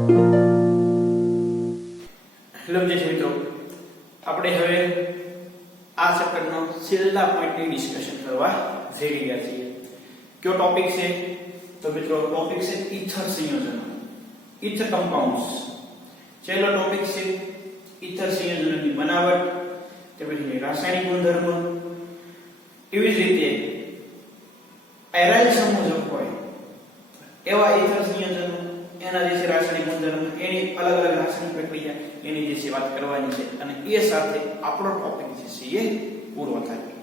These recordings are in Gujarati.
હેલો વિદ્યાર્થી મિત્રો, આપણે હવે આ ચેપ્ટરનો છેલ્લા પોઈન્ટની ડિસ્કશન કરવા જઈ રહ્યા છીએ. કયો ટોપિક છે? તો મિત્રો ટોપિક છે ઈથર સંયોજનો, ઈથર કમ્પાઉન્ડ્સ. છેલ્લો ટોપિક છે ઈથર સંયોજનોની બનાવટ, તે પછી રાસાયણિક ગુણધર્મો. એવી જ રીતે એરાઇલ સમૂહ હોય એવા ઈથર સંયોજનો, એના જે છે રાસાયણિક ગુણધર્મો, એની અલગ અલગ રાસાયણિક પ્રક્રિયા, એની જે છે વાત કરવાની છે, અને એ સાથે આપણો ટોપિક જે છે એ પૂરો થાય.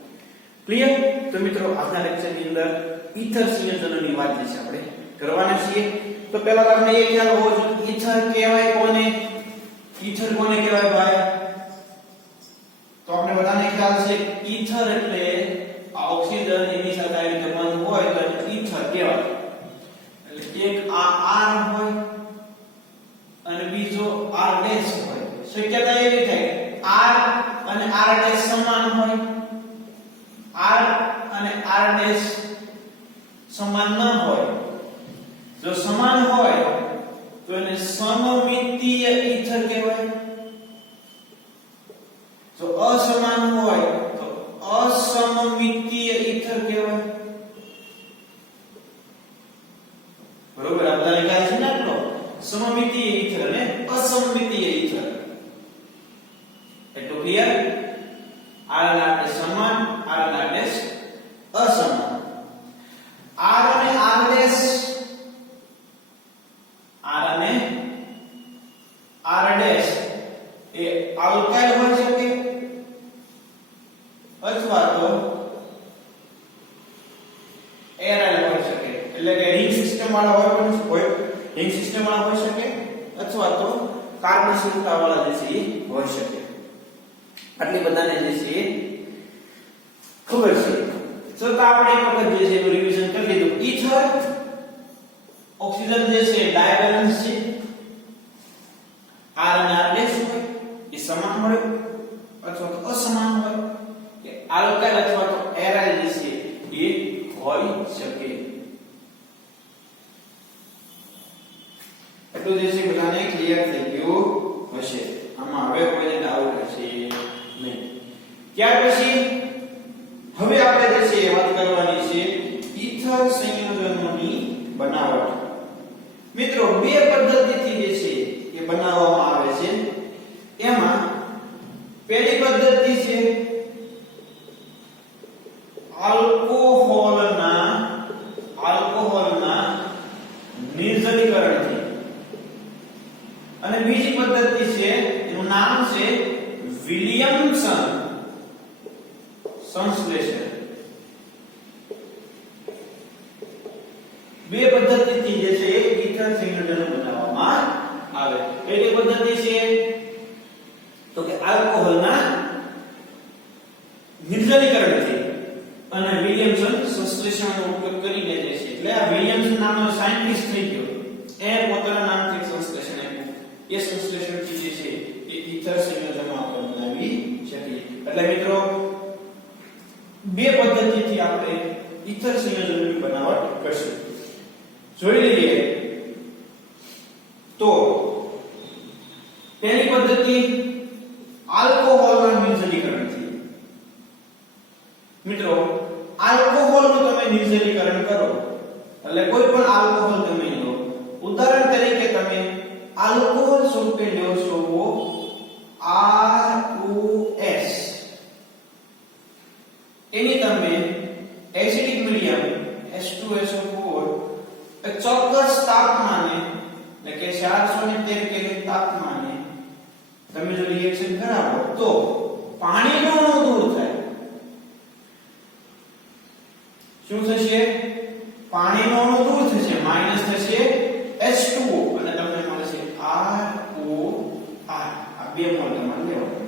ક્લિયર? તો મિત્રો આજના લેક્ચરની અંદર ઈથર સંયોજનોની વાત જે છે આપણે કરવાના છીએ. તો પહેલા તો આપણે એ ખ્યાલ હોવો જોઈએ, ઈથર કહેવાય કોને? ઈથર કોને કહેવાય ભાઈ? તો આપણે બધાને ખ્યાલ છે ઈથર એટલે ઓક્સિજન એની સાથે આવી રીતે બંધ હોય તો ઈથર કહેવાય. એટલે એક આ R હોય અને બીજો R ડેશ હોય. શક્યતા એવી થાય R અને R ડેશ સમાન હોય, R અને R ડેશ સમાન ન હોય. જો સમાન હોય તો એને સમમિતીય ઈથર કહેવાય. જો અસમાન હોય તો અસમમિતીય ઈથર કહેવાય. બરોબર? આ બધાને ખ્યાલ છે ને આપણો સમમિતીય ઈથર અને અસમમિતીય ઈથર. એટલું ક્લિયર? R ના સમાન, R ના ડેશ અસમાન. R અને R ડેશ, R અને R ડેશ એ આલ્કાઇલ હોઈ શકે અથવા તો એરાઇલ હોઈ શકે. એટલે કે રિંગ સિસ્ટમ વાળા હોય, રિંગ સિસ્ટમ વાળા હોઈ શકે અથવા તો કાર્બન શૃંખલા વાળા જે છે એ હોઈ શકે. આટલી બધાને જે છે એ ખબર છે. તો આપણે એક વખત જે છે એનું રિવિઝન કરી લીધું. ઈથર ઓક્સિજન જે છે ડાયવેલેન્સ છે, R અને R ડેશ હોય એ સમાન હોય અથવા તો અસમાન હોય, કે આલ્કાઇલ અથવા તો એરાઇલ જે છે એ હોઈ શકે. એટલું જે છે બધાને ક્લિયર થઈ ગયું હશે. આમાં હવે કોઈને ડાઉટ હશે નહીં. ત્યાર પછી હવે આપણે જે છે વાત કરવાની છે ઈથર સંયોજનોની બનાવટ. મિત્રો બે પદ્ધતિથી જે છે એ બનાવવામાં આવે છે. એમાં પહેલી પદ્ધતિ છે આલ્કોહોલના નિર્જલીકરણથી, અને બીજી પદ્ધતિ છે એનું નામ છે વિલિયમસન સંશ્લેષણ. બે પદ્ધતિથી જે છે ઈથર સંયોજનો બનાવવામાં આવે. પહેલી પદ્ધતિ છે તો કે આલ્કોહોલના નિર્જલીકરણથી અને વિલિયમસન સંશ્લેષણનો ઉપયોગ કરીને જે છે. એટલે આ વિલિયમસન નામનો સાયન્ટિસ્ટ થઈ ગયો, એ પોતાના નામથી સંશ્લેષણ આપ્યું. એ સંશ્લેષણથી જે છે એ ઈથર સંયોજનો આપણે બનાવી શકીએ. એટલે મિત્રો બે પદ્ધતિથી આપણે ઈથર સંયોજનોની બનાવટ કરશું. જોઈ લઈએ તો પહેલી પદ્ધતિ આલ્કોહોલના નિર્જલીકરણથી. મિત્રો આલ્કોહોલનું તમે નિર્જલીકરણ કરો એટલે કોઈ પણ આલ્કોહોલ તમે લો, ઉદાહરણ તરીકે તમે આલ્કોહોલ સ્વરૂપે લો છો ROS, એની તમે એસિડિક મીડિયમ H2SO4 એક ચોક્કસ તાપમાને, એટલે કે 413 કેલ્વિન તાપમાને તમે જો રિએક્શન કરાવો તો પાણીનો અણુ દૂર થાય. શું થશે? પાણીનો અણુ દૂર થશે, માઈનસ થશે H2O અને તમને મળશે ROR. આ બે મોલ તમારે લેવાનું.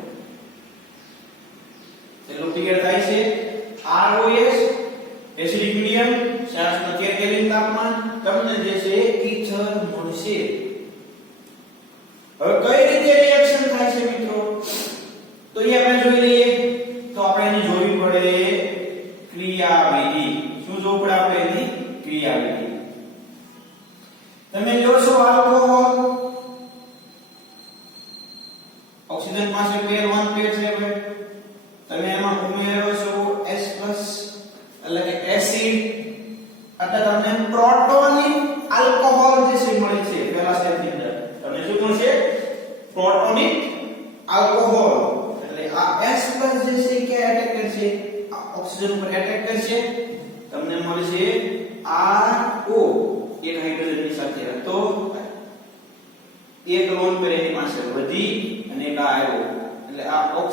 ચલો ક્લિયર થાય છે? ROS એસિડિક મીડિયમ 413 કેલ્વિન તાપમાન, તમને જે છે ઈથર મળશે. હવે કઈ રીતે રિએક્શન થાય છે મિત્રો? તો એ આપણે જોઈ લઈએ. તો આપણે એને જોવી પડે ક્રિયાવિધિ. શું જોવું પડે આપણે? એની ક્રિયાવિધિ. તમે જોશો આલ્કોહોલ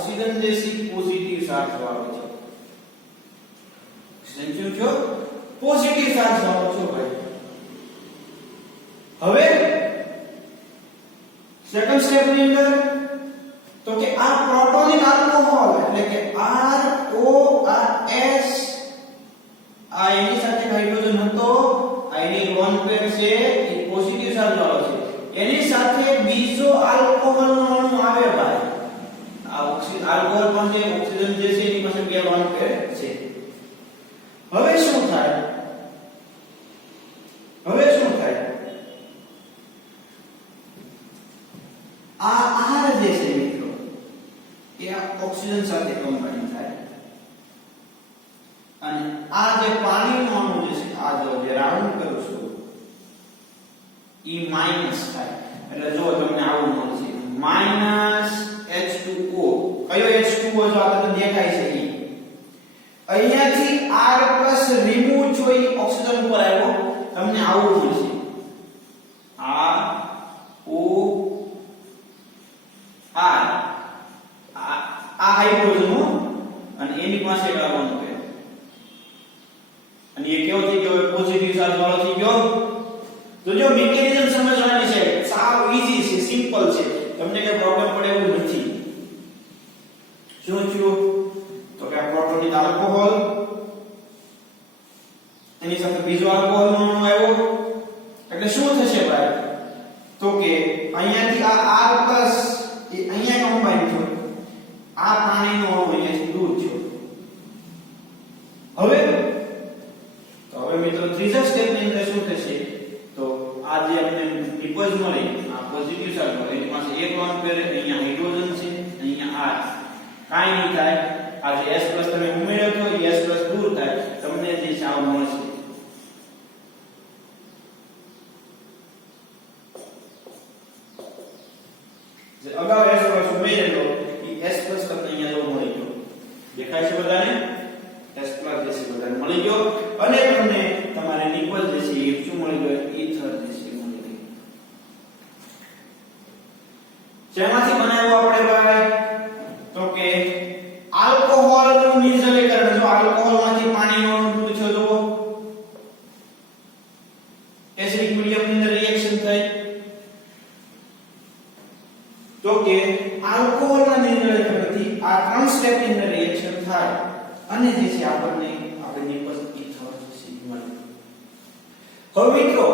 ઓક્સિજન જે છે પોઝિટિવ ચાર્જ વાળો છે. ઓક્સિજન જો પોઝિટિવ ચાર્જ વાળો છે ભાઈ. હવે સેકન્ડ સ્ટેપ ની અંદર તો કે આ પ્રોટોનિક આલ્કોહોલ એટલે કે ROS આ એની સાથે હાઇડ્રોજન હતો, આ એની લોન પેર છે એ પોઝિટિવ ચાર્જ વાળો છે, એની સાથે બીજો આલ્કોહોલ નો અણુ આવે ભાઈ. આ ઓક્સિજન આલ્કોહોલ પણ છે, ઓક્સિજન જે છે એની પાસે બે લોન પેર છે. હવે શું થાય? આ R જે છે મિત્રો એ આ ઓક્સિજન સાથે કમ્બાઈન થાય અને આ જે પાણીનો અણુ જે છે આ જે રાઉન્ડ કરું છું ઈ માઈનસ થાય. એટલે જો તમને આવું મળશે -H2O. કયો H2O જો આપણને દેખાય છે ઈ અહીંયાથી R+ રિમૂવ જો ઈ ઓક્સિજન ઉપર આવ્યો તમને આવું મળશે આ હાઇડ્રોજન અને એની પાસે કાર્બન છે અને એ કેવો થઈ ગયો? પોઝિટિવ ચાર્જ વાળો થઈ ગયો. તો જો મિકેનિઝમ સમજવાની છે, સાવ ઈઝી છે, સિમ્પલ છે, તમને કઈ પ્રોબ્લેમ પડે એવું નથી. શું થયું? તો કે આ પ્રોટોનિક આલ્કોહોલ એની સાથે બીજો આલ્કોહોલ નો અણુ આવ્યો એટલે શું થશે ભાઈ? તો કે અહીંયાથી આ R+ એ અહીંયા કમ્બાઈન થયો, આ પાણીનો અણુ અહીંયાથી દૂર થયો. હવે મિત્રો ત્રીજા સ્ટેપ ની અંદર શું થશે? તો આ જે આપણે નિપજ મળી આ પોઝિટિવ ચાર્જ મળે એની પાસે એક લોન પેર, અહીંયા હાઇડ્રોજન છે, અહીંયા R કાઈ નહીં થાય. આ જે S+ તમે ઉમેર્યો તો એ S+ દૂર થાય, તમને જે ચાવ મળશે જે અગાઉ S+ ઉમેરેલો એ S+ તમને અહીંયા જો મળી ગયો. દેખાય છે બધાને? S+ જે છે બધાને મળી ગયો અને તમને તમારે નિપલ જે છે એ શું મળી ગયો? ઈથર જે છે મળી ગયો. જેમાંથી બનાવ્યો આપણે ભાઈ? તો કે આલ્કોહોલનું નિર્જલીકરણ. જો આલ્કોહોલમાંથી પાણીનો અણુ દૂર થયો તો એસિડિક મીડિયમ ની અંદર રિએક્શન થાય તો કે આલ્કોહોલના નિર્જલીકરણથી આ ત્રણ સ્ટેપ ની અંદર રિએક્શન થાય અને જે છે આપણને નિપજ ઈથર મળે. હવે મિત્રો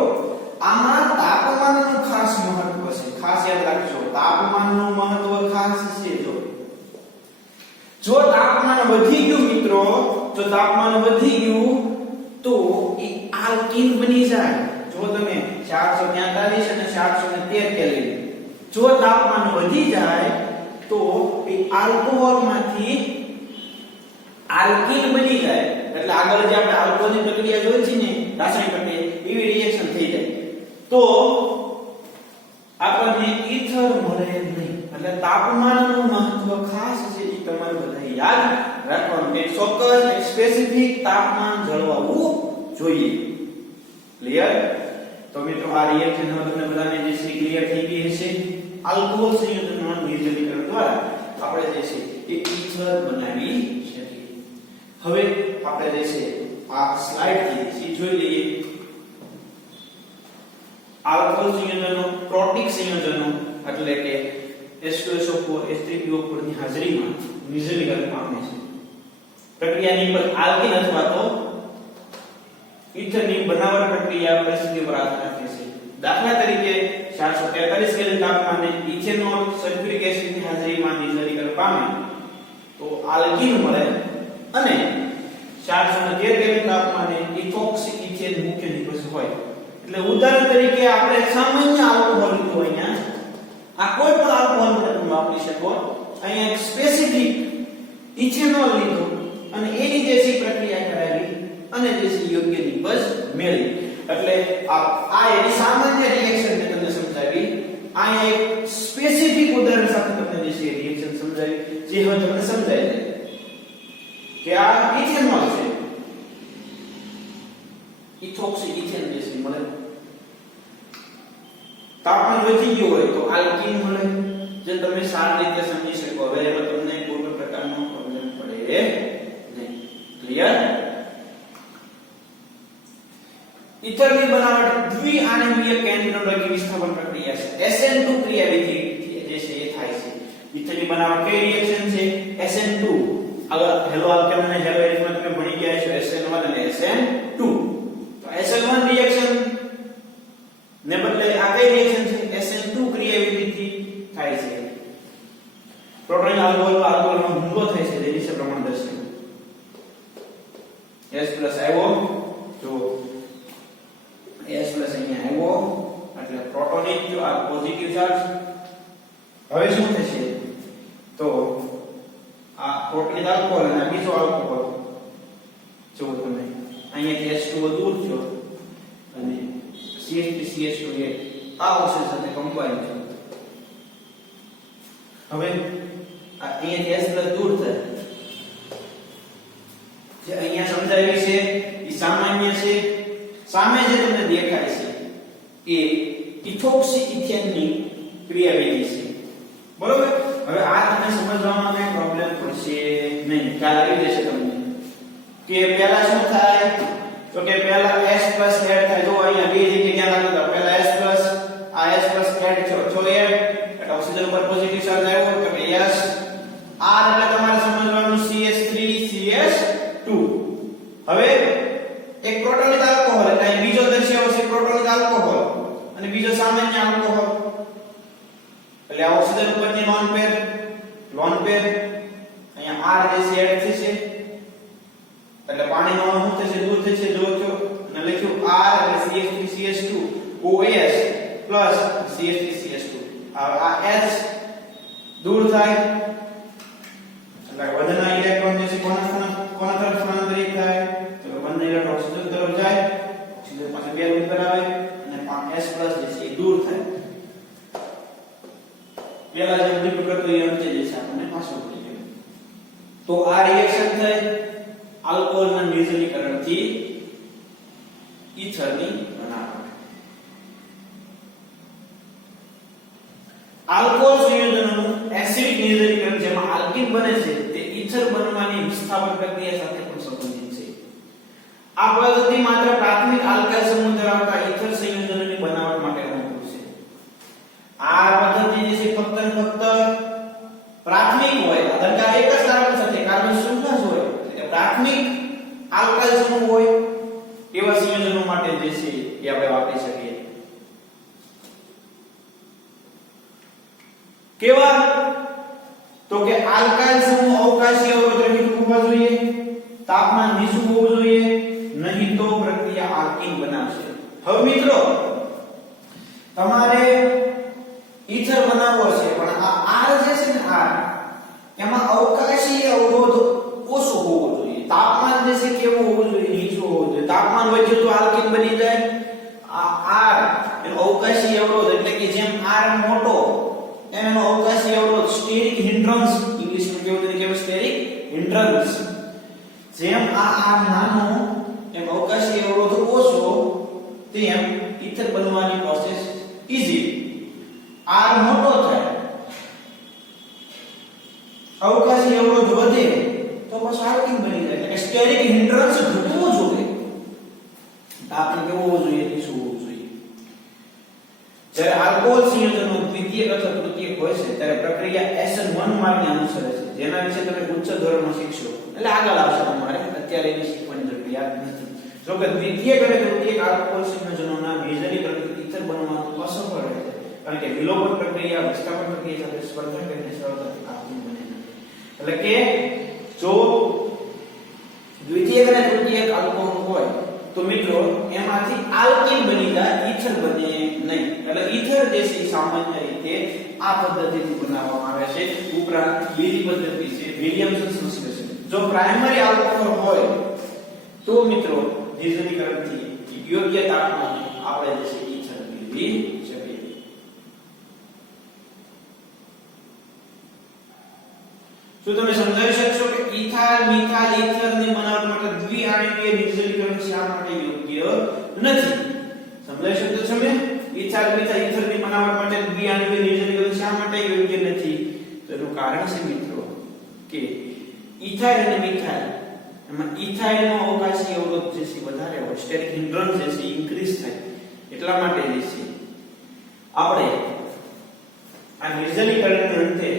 આમાં તાપમાનનું ખાસ મહત્વ છે, ખાસ યાદ રાખજો. તાપમાનનું મહત્વ ખાસ છે. જો તાપમાન વધી ગયું મિત્રો, જો તાપમાન વધી ગયું તો એ આલ્કીન બની જાય. જો તમે 443 અને 413 કેલ્વિન જો તાપમાન વધી જાય તો એ આલ્કોહોલમાંથી આલ્કીન બની જાય. એટલે આગળ જે આપણે આલ્કોહોલની પ્રક્રિયા જોઈ છે ને રાસાયણિક પ્રક્રિયા એવી રિએક્શન થઈ જાય તો આપણને ઈથર મળે નહીં. એટલે તાપમાનનું મહત્વ ખાસ છે, એ તમારે બધા યાદ રાખવાનું. એક ચોક્કસ એક સ્પેસિફિક તાપમાન જળવાવું જોઈએ. ક્લિયર? તો મિત્રો આ રિએક્શન હવે તમને બધાને જે છે ક્લિયર થઈ ગઈ હશે. આલ્કોહોલ સંયોજનના નિર્જલીકરણ દ્વારા આપણે જે છે એ ઈથર બનાવી શકીએ. હવે આપણે જે છે આ સ્લાઇડ થી જોઈ લઈએ આલ્કોહોલ સંયોજનો, પ્રોટિક સંયોજનો એટલે કે H2SO4 H3PO4 ની હાજરીમાં નિર્જલીકરણ પામે છે. પ્રક્રિયાની પર આલ્કીન અથવા તો ઈથરની બનાવટ પ્રક્રિયા પરિસ્થિતિ પર આધાર રાખે છે. દાખલા તરીકે 443 કેલ્વિન તાપમાને ઇથેનોલ સલ્ફ્યુરિક એસિડની હાજરીમાં નિર્જલીકરણ પામે તો આલ્કીન મળે અને 413 કેલ્વિન તાપમાને ઇથોક્સી ઇથેન મુખ્ય નિપજ હોય. એટલે ઉદાહરણ તરીકે આપણે સામાન્ય આલ્કોહોલ લીધો, અહીંયા આ કોઈ પણ આલ્કોહોલ તમે વાપરી શકો. અહીંયા એક સ્પેસિફિક ઇથેનોલ લીધો અને એની જે છે પ્રક્રિયા કરાવી અને જે છે યોગ્ય નિપજ મેળવી. એટલે આ એની સામાન્ય રિએક્શન ને તમને સમજાવી. અહીંયા એક સ્પેસિફિક ઉદાહરણ સાથે તમને જે છે રિએક્શન સમજાવી જે હવે તમને સમજાય છે કે આ ઇથેનોલ છે, ઇથોક્સી ઇથેન જે છે મળે. તાપમાન વધી ગયું હોય તો આલ્કીન મળે, જે તમે સારી રીતે સમજી શકો. હવે એમાં તમને કોઈ નહીં. ક્લિયર? ઈથરની બનાવટ દ્વિઆણવીય કેન્દ્રદ્રવ્ય વિસ્થાપન પ્રક્રિયા છે. SN2 ક્રિયાવિધિ જે છે એ થાય છે. ઈથરની બનાવટ કઈ રિએક્શન છે? SN2. અગર હેલો આલ્કેન અને હેલો એરિથમાં તમે ભણી ગયા છો SN1 અને SN2. તો SN1 રિએક્શન ને બદલે આ કઈ રિએક્શન છે? SN2 ક્રિયાવિધિથી થાય છે. પ્રોટોન આલ્કોહોલનો ભંગો થાય છે જેની છે પ્રમાણ દર્શાવ્યું. S+ આવ્યો જો S+ અહીંયા આવ્યો એટલે પ્રોટોનિક જો આ પોઝિટિવ ચાર્જ. હવે શું થશે? તો આ પ્રોટોનિક આલ્કોહોલ અને બીજો આલ્કોહોલ જો તમે અહીંયાથી H2O દૂર થયો અને CH3CH2 એ આ ઓક્સિજન સાથે કમ્બાઈન થયો. હવે આ અહીંયાથી S+ દૂર થાય જે અહીંયા સમજાવી છે એ સામાન્ય છે. સામે જે તમને દેખાય છે એ ઇથોક્સી ઇથેનની ક્રિયાવિધિ છે. બરોબર? હવે આ તમને સમજવામાં કઈ પ્રોબ્લેમ પડશે નહીં. ખ્યાલ આવી જશે તમને કે પહેલા શું થાય? તો કે પહેલા S+ એડ થાય. જો અહીંયા બે જગ્યા ધ્યાન રાખજો. પહેલા S+ આ S+ એડ થયો તો એડ એટલે ઓક્સિજન પર પોઝિટિવ ચાર્જ આવ્યો તો કે S R એટલે તમારે સમજવાનું CH3CH2. હવે એક પ્રોટોનિક આલ્કોહોલ એટલે અહીં બીજો દર્શાવ્યો છે પ્રોટોનિક આલ્કોહોલ અને બીજો સામાન્ય આલ્કોહોલ એટલે આ ઓક્સિજન ઉપરની લોન પેર અહીંયા R જે છે એડ થશે એટલે પાણીનો અણુ શું થશે? દૂર થશે. જો અને લખ્યું R એટલે CH3CH2 OS પ્લસ CH3CH2 આ H દૂર થાય એટલે વધના ઇલેક્ટ્રોન જે છે કોના તરફ સ્થાનાંતરિત થાય? તો બંને ઇલેક્ટ્રોન ઓક્સિજન તરફ જાય. ઓક્સિજન પાસે બે ઉપર આવે અને S+ જે છે એ દૂર થાય. પેલા જે બધી પ્રક્રિયા એ અંતે જે છે આપણને પાછું મળી ગયું. તો આ રિએક્શન થાય આલ્કોહોલના નિર્જલીકરણથી ઈથરની બનાવટ. આલ્કોહોલ સંયોજનોનું એસિડિક નિર્જલીકરણ જેમાં આલ્કીન બને છે તે ઈથર બનવાની વિસ્થાપન પ્રક્રિયા સાથે પણ સંબંધિત છે. આ પદ્ધતિ માત્ર પ્રાથમિક આલ્કાઇલ સમૂહ ધરાવતા ઈથર સંયોજનોની બનાવટ માટે અનુકૂળ છે. આ પદ્ધતિ જે છે ફક્ત ને ફક્ત પ્રાથમિક હોય અધરકા એક જ કાર્બન સાથે કાર્બન શૂન્ય જ હોય એટલે પ્રાથમિક આલ્કાઇલ સમૂહ હોય એવા સંયોજનો માટે જે છે એ આપણે વાપરી શકીએ. કેવા? તો કે આલ્કાઇલ સમૂહ અવકાશી અવરોધ રહિત હોવા જોઈએ, તાપમાન નીચું હોવું જોઈએ, નહીં તો પ્રક્રિયા આલ્કીન બનાવશે. હવે મિત્રો તમારે ઈથર બનાવવો છે પણ આ R જે છે ને R એમાં અવકાશી અવરોધ ઓછો હોવો જોઈએ. તાપમાન જે છે કેવું હોવું જોઈએ? નીચું હોવું જોઈએ. તાપમાન વધ્યું તો આલ્કીન બની જાય. આ R એનો અવકાશી અવરોધ એટલે કે જેમ R મોટો એનો અવકાશી અવરોધ સ્ટેરિક હિન્ડ્રન્સ ઇંગ્લિશમાં કેવું તરીકે કહેવાય? સ્ટેરિક હિન્ડ્રન્સ. જેમ આ નાનો એમ અવકાશી અવરોધ ઓછો તેમ ઈથર બનવાની પ્રોસેસ ઈઝી. R મોટો થાય અવકાશી અવરોધ વધે તો પછી આલ્કીન બની જાય. એટલે સ્ટેરિક હિન્ડ્રન્સ ઘટવું જોઈએ. તાપમાન કેવું હોવું જોઈએ? નીચું હોવું જોઈએ. જ્યારે આલ્કોહોલ સંયોજનો દ્વિતીયક અથવા તૃતીયક હોય છે ત્યારે પ્રક્રિયા SN1 માર્ગને અનુસરે છે જેના વિશે તમે ઉચ્ચ ધોરણમાં શીખશો એટલે આગળ આવશે તમારે. અત્યારે એની શીખવાની જરૂરિયાત નથી. જો કે દ્વિતીયક અને તૃતીયક આલ્કોહોલ સંયોજનોના નિર્જલીકરણથી ઈથર બનવાનું અસફળ રહે છે કારણ કે વિલોપન પ્રક્રિયા વિસ્થાપન પ્રક્રિયા સાથે સ્પર્ધા કરીને સરળતાથી આલ્કીન બને છે. એટલે કે જો દ્વિતીયક અને તૃતીયક આલ્કોહોલ હોય તો મિત્રો એમાંથી આલ્કીન બની જાય, ઈથર બને નહીં. એટલે ઈથર જે છે સામાન્ય રીતે આ પદ્ધતિથી બનાવવામાં આવે છે. ઉપરાંત બીજી પદ્ધતિ છે વિલિયમસન સંશ્લેષણ. જો પ્રાઇમરી આલ્કોહોલ હોય તો મિત્રો નિર્જલીકરણથી યોગ્ય તાપમાને આપણે જે છે ઈથર મેળવી શકીએ. શું તમે સમજાવી શકશો કે ઇથાલ મિથાઇલ ઈથરની બનાવટ માટે દ્વિઆણવીય નિર્જલીકરણ શા માટે યોગ્ય નથી? સમજાવી શકશો તમે ઇથાલ મિથાઇલ ઈથરની બનાવટ માટે દ્વિઆણવીય નિર્જલીકરણ શા માટે યોગ્ય નથી? તો એનું કારણ છે મિત્રો કે ઇથાઇલ અને મિથાઇલ એમાં ઇથાઇલ નો અવકાશી અવરોધ જે છે વધારે હોય, સ્ટેરિક હિન્ડ્રન્સ જે છે ઇન્ક્રીઝ થાય, એટલા માટે જે છે આપણે આ નિર્જલીકરણને અંતે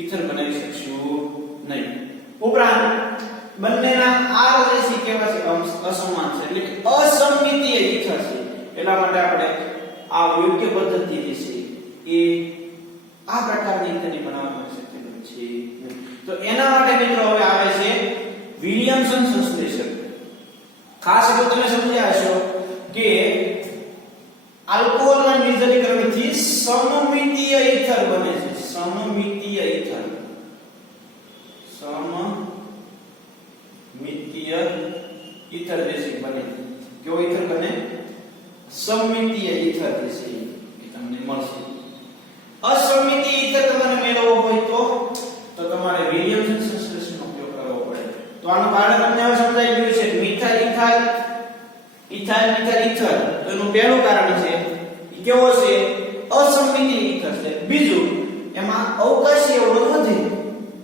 ઇથર બનાવી શકશું નહીં. ઉપરાંત બંનેના R જે છે કેવા છે? અસમાન છે, એટલે કે અસમમિતીય ઇથર છે. એટલા માટે આપણે આ યોગ્ય પદ્ધતિ જે છે એ આ પ્રકારની ઇથરની બનાવવામાં શક્ય છે. તો એના માટે મિત્રો હવે આવે છે વિલિયમસન સંશ્લેષણ. ખાસ તો તમે સમજ્યા હશો કે આલ્કોહોલના નિર્જલીકરણથી સમમિતીય ઇથર બને છે. સમમિતીય ઇથર, સમમિતીય ઇથર જે છે બને. કેવો ઇથર બને? સમમિતીય ઇથર જે છે એ તમને મળશે. અસમમિતીય ઇથર તમારે મેળવવો હોય તો તમારે વિલિયમસન સંશ્લેષણનો ઉપયોગ કરવો પડે. તો આનું કારણ તમને હવે સમજાઈ ગયું છે. Methyl ethyl, ethyl methyl ether, તો એનું પહેલું કારણ છે એ કેવો છે? અસમમિતીય ઇથર છે. બીજું, એમાં અવકાશી અવરોધ વધે,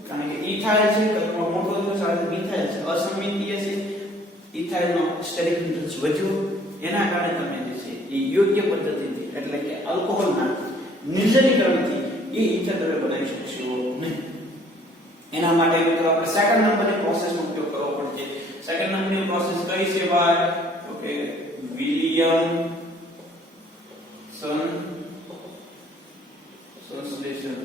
કારણ કે ઇથાઇલ છે તો મોટો થયો સાથે મિથાઇલ છે, અસમમિતીય છે, ઇથાઇલનો સ્ટેરિક હિન્ડ્રન્સ વધ્યો, એના કારણે તમે જે છે એ યોગ્ય પદ્ધતિથી એટલે કે આલ્કોહોલના નિર્જલીકરણથી એ ઇથર તમે બનાવી શકશો નહીં. એના માટે મિત્રો આપણે સેકન્ડ નંબરની પ્રોસેસનો ઉપયોગ કરવો પડશે. સેકન્ડ નંબરની પ્રોસેસ કઈ છે ભાઈ? તો કે વિલિયમસન સંશ્લેષણ.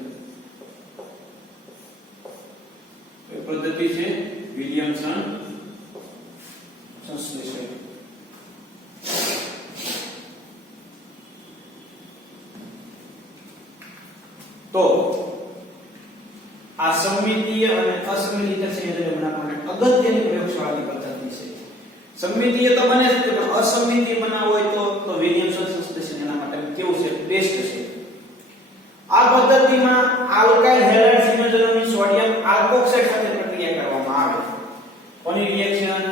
એ પદ્ધતિ છે વિલિયમસન સંશ્લેષણ. તો આ સમમિતીય અને અસમમિતીય સંયોજનો બનાવવા માટે અગત્યની પ્રયોગશાળાની પદ્ધતિ છે. સમમિતીય તો બને જ, પણ અસમમિતીય બનાવવો હોય તો વિલિયમસન સંશ્લેષણ એના માટે કેવું છે? બેસ્ટ છે. આ પદ્ધતિમાં આલ્કાઇલ હેલાઇડ સંયોજનોની સોડિયમ આલ્કોક્સાઇડ સાથે પ્રક્રિયા કરવામાં આવે. કોની રિએક્શન?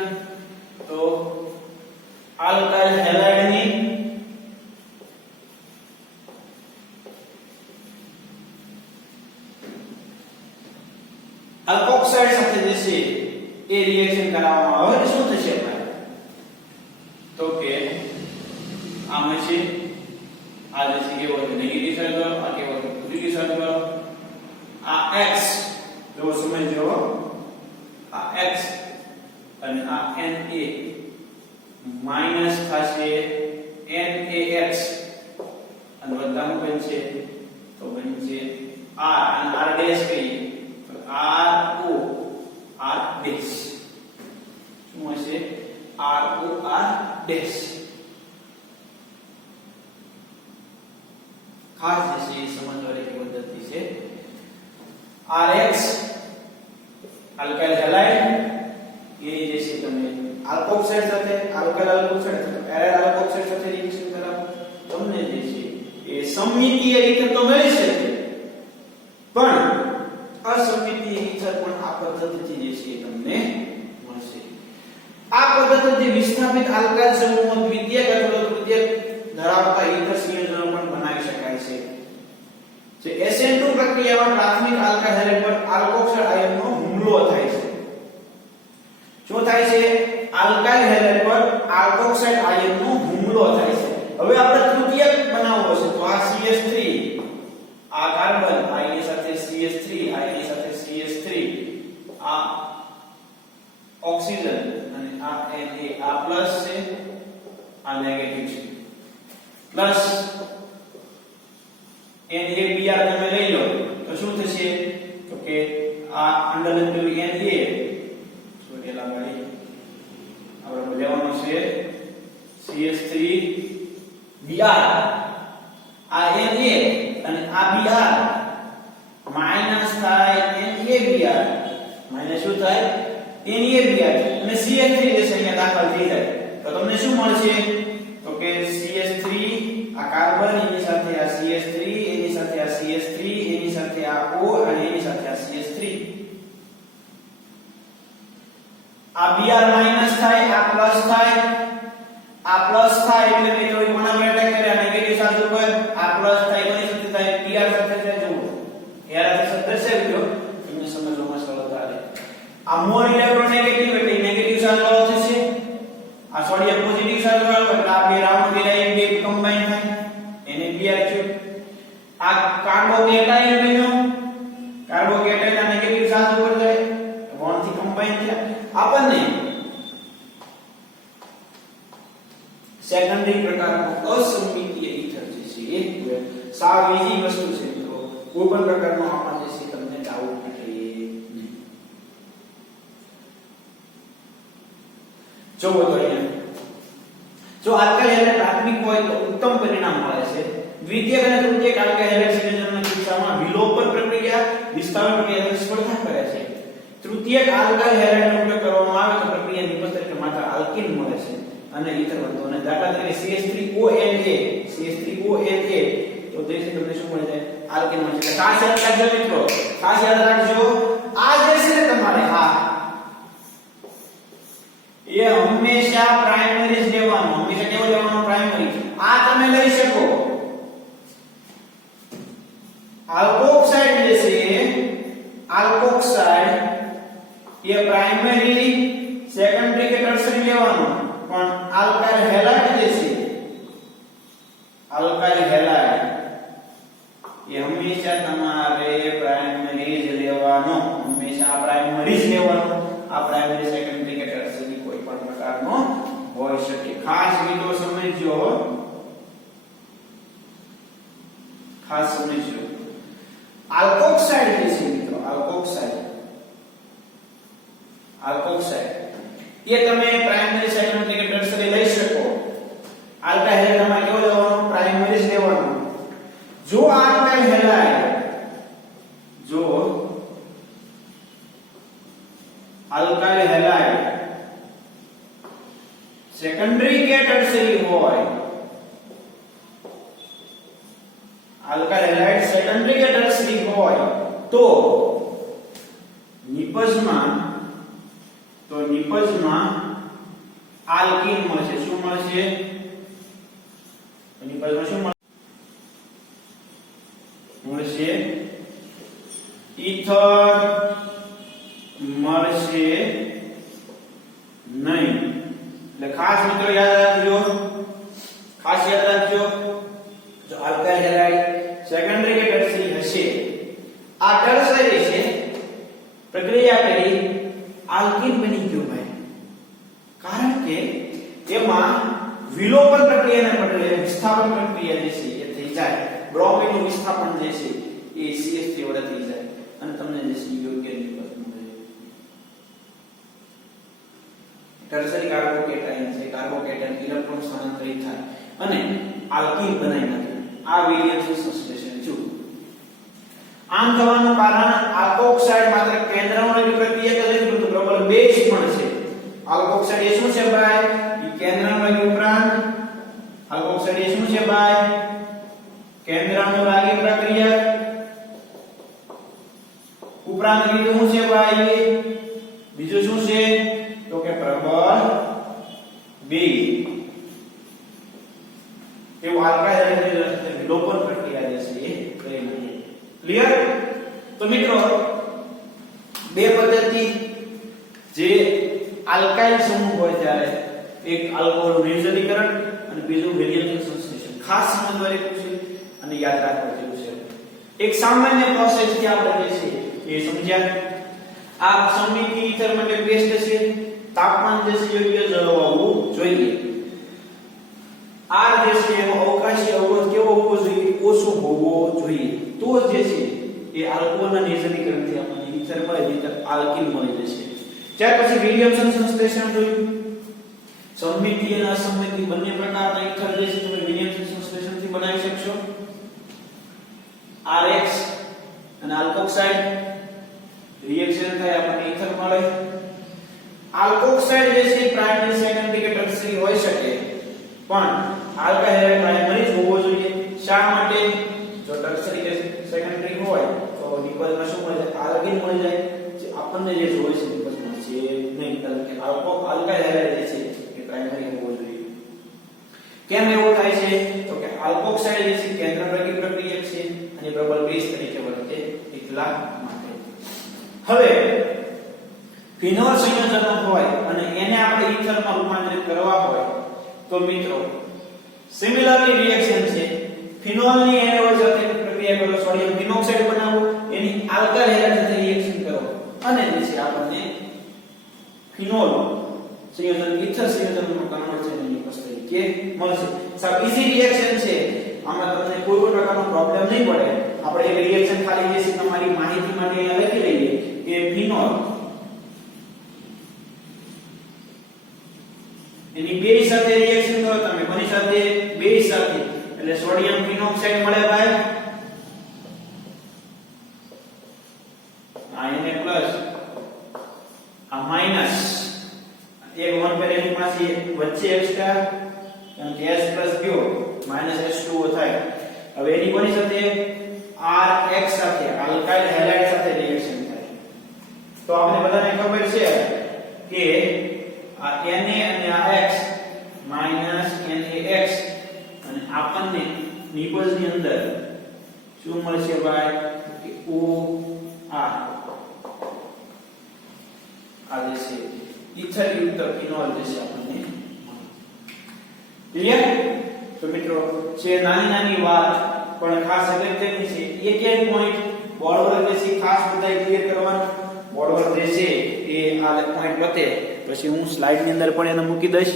તો આલ્કાઇલ હેલાઇડની આલ્કોક્સાઇડ સાથે જે છે એ રિએક્શન કરાવવામાં આવે. શું થશે ભાઈ? તો કે આમાં છે આ જે છે કેવો છે? નેગેટિવ સાઈડ પર, આ કેવો છે? પોઝિટિવ સાઈડ પર. આ x જો સમજો, આ x અને આ Na માઈનસ થશે NaX અને બધાનું બનશે તો બનશે R અને R ડેશ કહીએ તો RO R ડેશ. શું હશે? RO R dash. ખાસ જે છે સમજવાની પદ્ધતિ છે. RX આલ્કાઇલ હેલાઇડ એની જે છે તમે આલ્કોક્સાઇડ સાથે, આલ્કાઇલ આલ્કોક્સાઇડ સાથે, એરાઇલ આલ્કોક્સાઇડ સાથે રિએક્શન કરાવો, તમને જે છે એ સમમિતીય રીતે તો મળી શકે, પણ અસમમિતીય ઇથર પણ આ પદ્ધતિથી જે છે તમને મળશે. આ પદ્ધતિથી વિસ્થાપિત આલ્કાઇલ સમૂહો દ્વિતીયક અથવા તૃતીયક ધરાવતા ઇથર સંયોજનો પણ બનાવી શકાય છે. જે SN2 પ્રક્રિયામાં પ્રાથમિક આલ્કાઇલ હેલાઇડ પર આલ્કોક્સાઇડ આયનનો હુમલો થાય છે. શું થાય છે? આલ્કાઇલ હેલાઇડ પર આલ્કોક્સાઇડ આયનનો હુમલો થાય છે. હવે આપણે તૃતીયક બનાવવો છે તો આ CH3, આ કાર્બન, આ એની સાથે CH3, આ એની સાથે CH3, આ ઓક્સિજન અને આ Na, આ પ્લસ છે, આ નેગેટિવ છે. પ્લસ NaBr તમે લઈ લો તો શું થશે? તો કે આ અંડરલાઈન પેલું Na છોડેલા વાળી આપણે લેવાનું છે CH3Br, આ Na અને આ Br માઈનસ થાય NaBr, માઈનસ શું થાય? NaBr અને CH3 જે છે અહીંયા દાખલ થઈ જાય તો તમને શું મળશે? તો કે CH3 આ કાર્બન એની સાથે આ CH3 એની સાથે આ CH3 એની સાથે આ O અને એની સાથે આ CH3. આ Br માઈનસ થાય, આ પ્લસ થાય, આ પ્લસ થાય એટલે મેં કોઈ કોના પર એટેક કર્યા? નેગેટિવ સાઈડ ઉપર. આ પ્લસ થાય કોની સાથે થાય? Br સાથે થાય. જો યાર આ શબ્દ દર્શાવી દો તમને સમજવામાં સરળતા રહે. આ મોર ઇલેક્ટ્રોનેગેટિવ એટલે નેગેટિવ ચાર્જ વાળો થશે, આ સોડિયમ પોઝિટિવ ચાર્જ વાળો એટલે આ બે રાઉન્ડ મિલાઈ બે કમ્બાઈન થાય એને Br3. આ કાર્બોકેટાયન બન્યો, કાર્બોકેટાયન ના નેગેટિવ ચાર્જ ઉપર જાય બોન્ડ થી કમ્બાઈન થયા, આપણને સેકન્ડરી પ્રકારનો અસંમિતીય ઈથર જે છે એ સાવ ઈઝી વસ્તુ છે મિત્રો, કોઈ પણ પ્રકારનો આપણને જે છે તમને ડાઉટ નથી. જો તો અહીંયા જો આલ્કાઇલ હેલાઇડ પ્રાથમિક હોય તો ઉત્તમ પરિણામ મળે છે. દ્વિતીયક અને તૃતીયક આલ્કાઇલ હેલાઇડ સંયોજનના કિસ્સામાં વિલોપન પ્રક્રિયા વિસ્તારણ પ્રક્રિયાની સ્પર્ધા કરે છે. તૃતીયક આલ્કાઇલ હેલાઇડનો ઉપયોગ કરવામાં આવે તો પ્રક્રિયા નિપજ તરીકે માત્ર આલ્કીન મળે છે અને ઈથર બનતો અને દાખલા તરીકે CH3ONA તો તેથી તમને શું મળે છે? આલ્કીન મળે છે. ખાસ યાદ રાખજો મિત્રો, ખાસ યાદ રાખજો આ જે છે તમારે આ એ હંમેશા પ્રાઇમરી જ લેવાનું, હંમેશા કેવો લેવાનો? પ્રાઇમરી. આ તમે લઈ શકો આલ્કોક્સાઇડ જે છે આલ્કોક્સાઇડ એ પ્રાઇમરી સેકન્ડરી કે ટર્શરી લેવાનો, પણ આલ્કાઇલ હેલાઇડ જે છે આલ્કાઇલ હેલાઇડ એ હંમેશા તમારે પ્રાઇમરી જ લેવાનો, હંમેશા પ્રાઇમરી જ લેવાનો. આ પ્રાઇમરી સેકન્ડરી કે ટર્શરી કોઈ પણ પ્રકારનો હોઈ શકે. ખાસ મિત્રો સમજજો, ખાસ સમજજો. આલ્કોક્સાઇડ જે છે મિત્રો આલ્કોક્સાઇડ એ તમે પ્રાઇમરી સેકન્ડરી કે ટર્શરી લઈ શકો. આલ્કાઇલ હેલાઇડમાં કેવો લેવાનો? પ્રાઇમરી જ લેવાનો. જો આલ્કાઇલ હેલાઇડ સેકન્ડરી કે ટર્શરી હોય, આલ્કાઇલ હેલાઇડ સેકન્ડરી કે ટર્શરી હોય તો નિપજમાં આલ્કીન મળશે. શું મળશે? નિપજમાં શું મળશે? ઈથર મળશે નહીં. એટલે ખાસ મિત્રો યાદ રાખજો, જો આલ્કાઇલ હેલાઇડ સેકન્ડરી કે ટર્શરી હશે, આ ટર્શરી છે પ્રક્રિયા કરી આલ્કીન બની ગયો ભાઈ, કારણ કે એમાં વિલોપન પ્રક્રિયાને બદલે વિસ્થાપન પ્રક્રિયા જે છે એ થઈ જાય. બ્રોમિન નું વિસ્થાપન જે છે એ CH3 વડે થઈ જાય અને તમને જે છે યોગ્ય નિપજ મળે. ટર્શરી કાર્બોકેટાયન છે, કાર્બોકેટાયન ઇલેક્ટ્રોન સ્થાનાંતરિત થાય અને આલ્કીન બનાવી નાખે. આ વિલિયમ્સનું સંશ્લેષણ છે. આમ થવાનું કારણ આલ્કોક્સાઇડ માત્ર કેન્દ્રમાં પ્રક્રિયા કરે પરંતુ પ્રબળ બેઝ પણ છે. આલ્કોક્સાઇડ એ શું છે ભાઈ? એ કેન્દ્રમાં ઉપરાંત આલ્કોક્સાઇડ એ શું છે ભાઈ? કેન્દ્રમાં લાગી પ્રક્રિયા ઉપરાંત બીજું શું છે ભાઈ? બીજું શું છે? તો કે પ્રબળ બેઝ. એવું આલ્કાઇલ વિલોપન પ્રક્રિયા જે છે એ કરી નાખે. ક્લિયર? તો મિત્રો બે પદ્ધતિ, જે આલ્કાઇલ સમૂહ હોય ત્યારે એક આલ્કોહોલનું નિર્જલીકરણ અને બીજું વિલિયમ્સનું સંશ્લેષણ. ખાસ સમજવાની છે અને યાદ રાખવા જેવું છે. એક સામાન્ય પ્રોસેસ થી આપણે જે છે એ સમજ્યા. આ સમિતિ ઈથર માટે બેસ્ટ છે. તાપમાન જે છે યોગ્ય જળવાવું જોઈએ. R જે છે એનો અવકાશી અવરોધ કેવો હોવો જોઈએ? ઓછો હોવો જોઈએ. તો જે છે એ આલ્કોહોલના નિર્જલીકરણથી આપણને ઈથર મળે, ઈથર આલ્કીન મળી જશે. ત્યાર પછી વિલિયમ્સન સંશ્લેષણ જોયું. સમમિતિ અને અસમમિતિ બંને પ્રકારના ઈથર જે છે તમે વિલિયમ્સન સંશ્લેષણથી બનાવી શકશો. RH અને આલ્કોક્સાઇડ રિએક્શન થાય આપણને ઈથર મળે. આલ્કોક્સાઇડ જે છે પ્રાઇમરી સેકન્ડરી કે ટર્શરી હોઈ શકે, પણ આલ્કાઇલ પ્રાઇમરી જ હોવો જોઈએ. શા માટે? જો ટર્શરી કે સેકન્ડરી હોય તો નિપજમાં શું મળે? આલ્કીન મળી જાય. જે આપણને જે જોઈએ છે નિપજમાં છે નહીં, કારણ કે આલ્કાઇલ જે છે એ પ્રાઇમરી હોવો જોઈએ. કેમ એવું થાય છે? તો કે આલ્કોક્સાઇડ જે છે કેન્દ્રપ્રગી પ્રક્રિયા છે અને પ્રબળ બેઝ તરીકે વર્તે એટલા માટે. હવે ફિનોલ સંયોજનો હોય અને એને આપણે ઇથરમાં રૂપાંતરિત કરવા હોય તો મિત્રો સિમિલરલી રિએક્શન છે ફિનોલની NaOH સાથે પ્રક્રિયા કરો સોડિયમ ફિનોક્સાઇડ બનાવો એની આલ્કાઇલ હેલાઇડ સાથે રિએક્શન કરો અને જે છે આપણને ફિનોલ સંયોજન ઇથર સંયોજનનું કન્વર્ઝન નિકસ તરીકે મળશે સાહેબ ઈઝી રિએક્શન છે આમાં તમને કોઈ પણ પ્રકારનો પ્રોબ્લેમ નહીં પડે આપણે એક રિએક્શન ખાલી જે છે તમારી માહિતી માટે અહીંયા લખી લઈએ કે ફિનોલ એની બેઝ સાથે રિએક્શન કરો તમે કોની સાથે બેઝ સાથે એટલે સોડિયમ ફિનોક્સાઇડ મળે ભાઈ આ Na પ્લસ આ માઈનસ એક વન પર એની પાસે વચ્ચે એક્સ્ટ્રા કારણ કે S પ્લસ ગયો માઈનસ H2O થાય હવે એની કોની સાથે RX સાથે આલ્કાઇલ હેલાઇડ સાથે રિએક્શન થાય તો આપણે બધાને ખબર છે કે આ Na અને આ X માઈનસ NaX અને આપણને નિબલ્સની અંદર શું મળશે ભાઈ કે OR આ જે છે ઇથર યુક્ત ફિનોલ જે છે આપણને ક્લિયર તો મિત્રો છે નાની વાત પણ ખાસ અગત્યની છે એક એક પોઈન્ટ બોર્ડ વર્ક વિશે ખાસ બધાય ક્લિયર કરવાનું બોર્ડ વર્ક જે છે એ આ પોઈન્ટ બતે પછી હું સ્લાઇડ ની અંદર પણ એને મૂકી દઈશ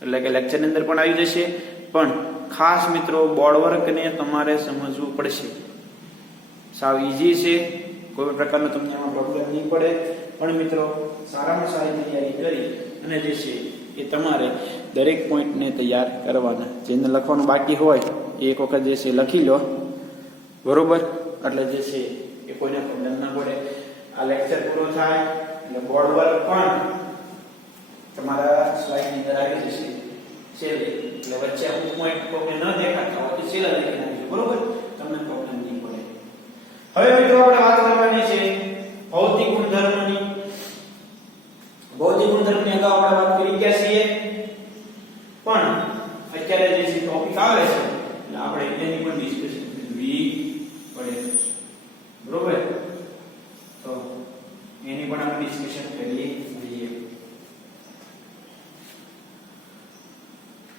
એટલે કે લેક્ચર ની અંદર પણ આવી જશે પણ ખાસ મિત્રો બોર્ડ વર્ક ને તમારે સમજવું પડશે સાવ ઈઝી છે કોઈ પ્રકારનો તમને આમાં પ્રોબ્લેમ નહીં પડે પણ મિત્રો સારામાં સારી તૈયારી કરી અને જે છે એ તમારે દરેક પોઈન્ટને તૈયાર કરવાના જેને લખવાનું બાકી હોય એ એક વખત જે છે લખી લો બરોબર એટલે જે છે એ કોઈને પ્રોબ્લેમ ના પડે આ લેક્ચર પૂરો થાય એટલે બોર્ડ વર્ક પણ તમારા સ્લાઇડ ની અંદર આવી જશે છેલ્લે એટલે વચ્ચે અમુક પોઈન્ટ કોઈને ન દેખાતા હોય તો છેલ્લે લખી નાખજો બરોબર તમને પ્રોબ્લેમ નહીં પડે હવે મિત્રો આપણે વાત કરવાની છે ભૌતિક ગુણધર્મની ભૌતિક ગુણધર્મની અગાઉ આપણે વાત કરી ગયા છીએ પણ અત્યારે જે છે ટોપિક આવે છે એટલે આપણે એની પણ ડિસ્કશન કરવી પડે બરોબર તો એની પણ આપણે ડિસ્કશન કરીએ જોઈએ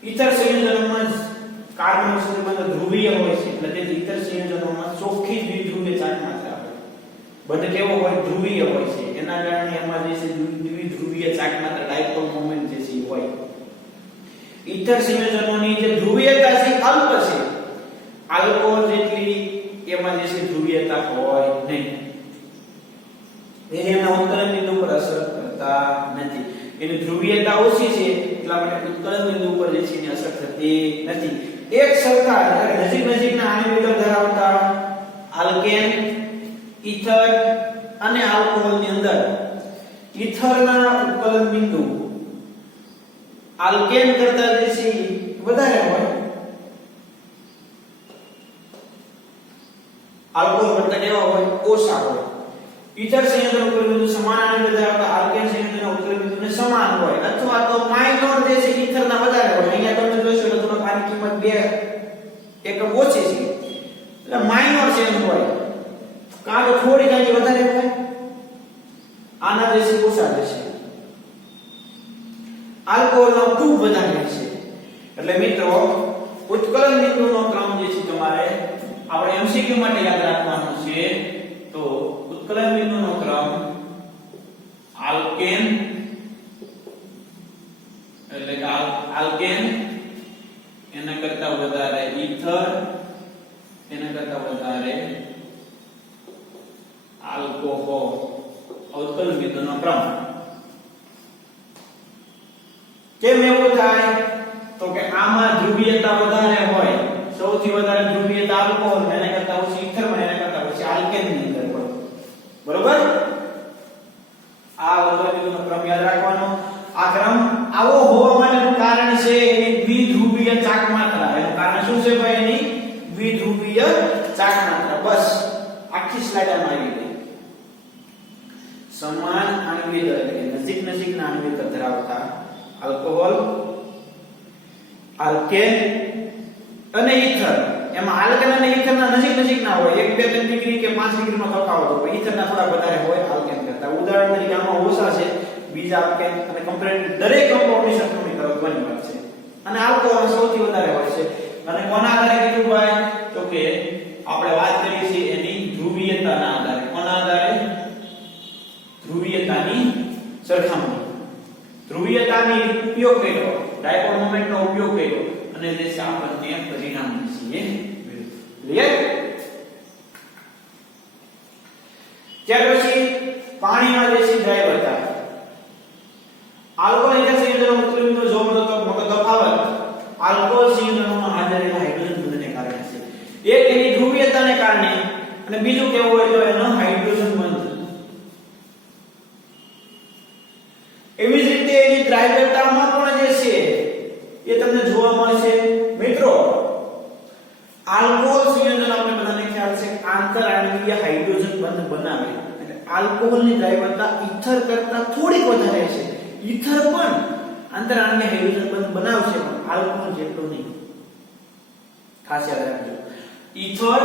ઇથર સંયોજનોમાં કાર્બન સંયોજન ધ્રુવીય હોય છે એટલે તે ઇથર સંયોજનોમાં ચોખ્ખી દ્વિધ્રુવીય ચાર્જ માત્રા હોય બંને કેવો હોય ધ્રુવીય હોય છે એના કારણે એમાં જે છે દ્વિધ્રુવીય ચાર્જ માત્રા ડાયપોલ મોમેન્ટ જે છે હોય ઇથર સંયોજનોની જે ધ્રુવીયતા છે અલ્પ છે આલ્કોહોલ જેટલી એમાં જે છે ધ્રુવીયતા હોય નહીં એના ઉત્કલન બિંદુ પર અસર કરતા નથી એની ધ્રુવીયતા ઓછી છે એટલા માટે ઉત્કલન બિંદુ ઉપર જે છે એની અસર થતી નથી એક સરખા નજીકના આણ્વિક બળ ધરાવતા આલ્કેન ઇથર અને આલ્કોહોલ ની અંદર ઇથરના ઉત્કલન બિંદુ આલ્કેન કરતા જે છે વધારે હોય આલ્કોહોલ કરતા કેવા હોય ઓછા હોય ઇથર સંયોજન ઉત્કલન બિંદુ સમાન આણ્વિક બળ ધરાવતા આલ્કેન સંયોજનના ઉત્કલન બિંદુને સમાન હોય અથવા તો માઇનોર જે છે ઇથરના વધારે હોય અહીંયા તમે જોશો તો થોડો આની કિંમત 2 એકમ ઓછી છે એટલે માઇનોર ચેન્જ હોય કાં તો થોડી કાંઈ વધારે હોય આના જે છે ઓછા રહેશે આલ્કોહોલનો ખૂબ વધારે છે એટલે મિત્રો ઉત્કલન બિંદુનો ક્રમ જે છે તમારે આપણે એમસીક્યુ માટે યાદ રાખવાનો છે તો ઉત્કલન બિંદુનો ક્રમ આલ્કેન એટલે કે આલ્કેન એના કરતા વધારે ઇથર એના કરતા વધારે આલ્કોહોલ ઉત્કલન બિંદુનો ક્રમ કેમ એવું થાય તો કે આમાં ધ્રુવીયતા વધારે હોય સૌથી વધારે ધ્રુવીયતા આલ્કોહોલ એના કરતા ઓછી ઇથરમાં એના કરતા ઓછી આલ્કેન ની અંદર હોય બરોબર આ ઉત્કલન બિંદુનો ક્રમ યાદ રાખવાનો આ ક્રમ આવો હોવા માટેનું કારણ છે એની દ્વિધ્રુવીય ચાક માત્રા એનું કારણ શું છે ભાઈ એની દ્વિધ્રુવીય ચાક માત્રા બસ આખી સ્લાઇડ આમાં આવી ગઈ સમાન આણ્વિક દળ એટલે નજીકના આણ્વિક દળ ધરાવતા આલ્કોહોલ આલ્કેન અને ઇથર એમાં આલ્કેન અને ઇથરના નજીક ના હોય 1 2 3 ડિગ્રી કે 5 ડિગ્રીનો તફાવત હોય ઇથરના થોડા વધારે હોય આલ્કેન કરતા ઉદાહરણ તરીકે આમાં ઓછા છે બીજા આલ્કેન અને કમ્પેરેટિવ દરેક કમ્પાઉન્ડની સરખામણી કરવાની વાત છે અને આલ્કોહોલ સૌથી વધારે હોય છે અને કોના આધારે કીધું ભાઈ તો કે આપણે વાત કરી છે એની ધ્રુવીયતાના આધારે કોના આધારે ધ્રુવીયતાની સરખામણી ધ્રુવીયતાની ઉપયોગ કર્યો ડાયપોલ મોમેન્ટનો ઉપયોગ કર્યો અને તે આપણને પરિણામ છે ક્લિયર ત્યાર પછી પાણીમાં જે છે દ્રાવ્યતા આલ્કોહોલ ઇથર સંયોજનો મતલબનો જો મોટો તફાવત આલ્કોહોલ સંયોજનોમાં હાજરેલા હાઇડ્રોજન બંધને કારણે છે એક એની ધ્રુવીયતાને કારણે અને બીજું કેવું હોય તો એનો હાઇડ્રોજન બંધ એવી જ રીતે એની દ્રાવ્યતામાં પણ જે છે એ તમને જોવા મળશે મિત્રો આલ્કોહોલ સંયોજન આપણે બધાને ખ્યાલ છે આંતરઆણ્વીય હાઇડ્રોજન બંધ બનાવે એટલે આલ્કોહોલની દ્રાવ્યતા ઇથર કરતા થોડીક વધારે છે ઇથર પણ આંતરઆણ્વીય હાઇડ્રોજન બંધ બનાવશે પણ આલ્કોહોલ જેટલું નહીં ખાસ યાદ રાખજો ઇથર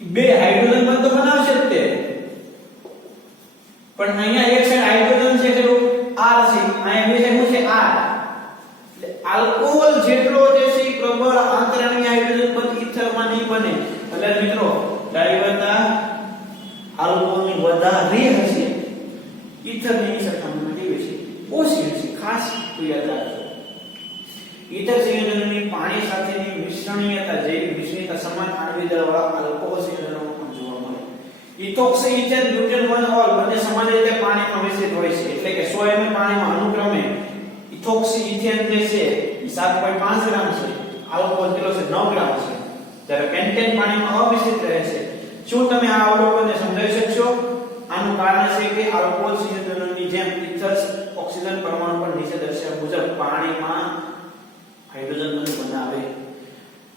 બે હાઇડ્રોજન બંધ તો બનાવશે જ તે પણ અહીંયા એક સાઈડ હાઇડ્રોજન છે કે R છે અહીંયા બે સાઈડ શું છે R એટલે આલ્કોહોલ જેટલો જે છે પ્રબળ આંતરઆણ્વીય હાઇડ્રોજન બંધ ઇથરમાં નહીં બને એટલે મિત્રો દ્રાવ્યતા આલ્કોહોલની વધારે હશે ઇથરની સરખામણીમાં કેવી છે ઓછી હશે ખાસ યાદ રાખજો ઇથર સંયોજનોની પાણી સાથેની મિશ્રણીયતા જૈવિક મિશ્રણીયતા સમાન આણ્વિક દળવાળા આલ્કોહોલ સંયોજનોમાં પણ જોવા મળે ઇથોક્સ ઇથેન બ્યુટેન 1 ઓલ બંને સમાન રીતે પાણીમાં મિશ્રિત હોય છે એટલે કે 100 ml પાણીમાં અનુક્રમે ઇથોક્સ ઇથેન જે છે એ 7.5 ગ્રામ છે આલ્કોહોલ કેટલો છે 9 ગ્રામ છે જ્યારે પેન્ટેન પાણીમાં અમિશ્રિત રહે છે શું તમે આ અવલોકનને સમજાવી શકશો આનું કારણ છે કે આલ્કોહોલ સંયોજનોની જેમ ઇથર ઓક્સિજન પરમાણુ પર નીચે દર્શાવ્યા મુજબ પાણીમાં હાઇડ્રોજન બંધ બનાવે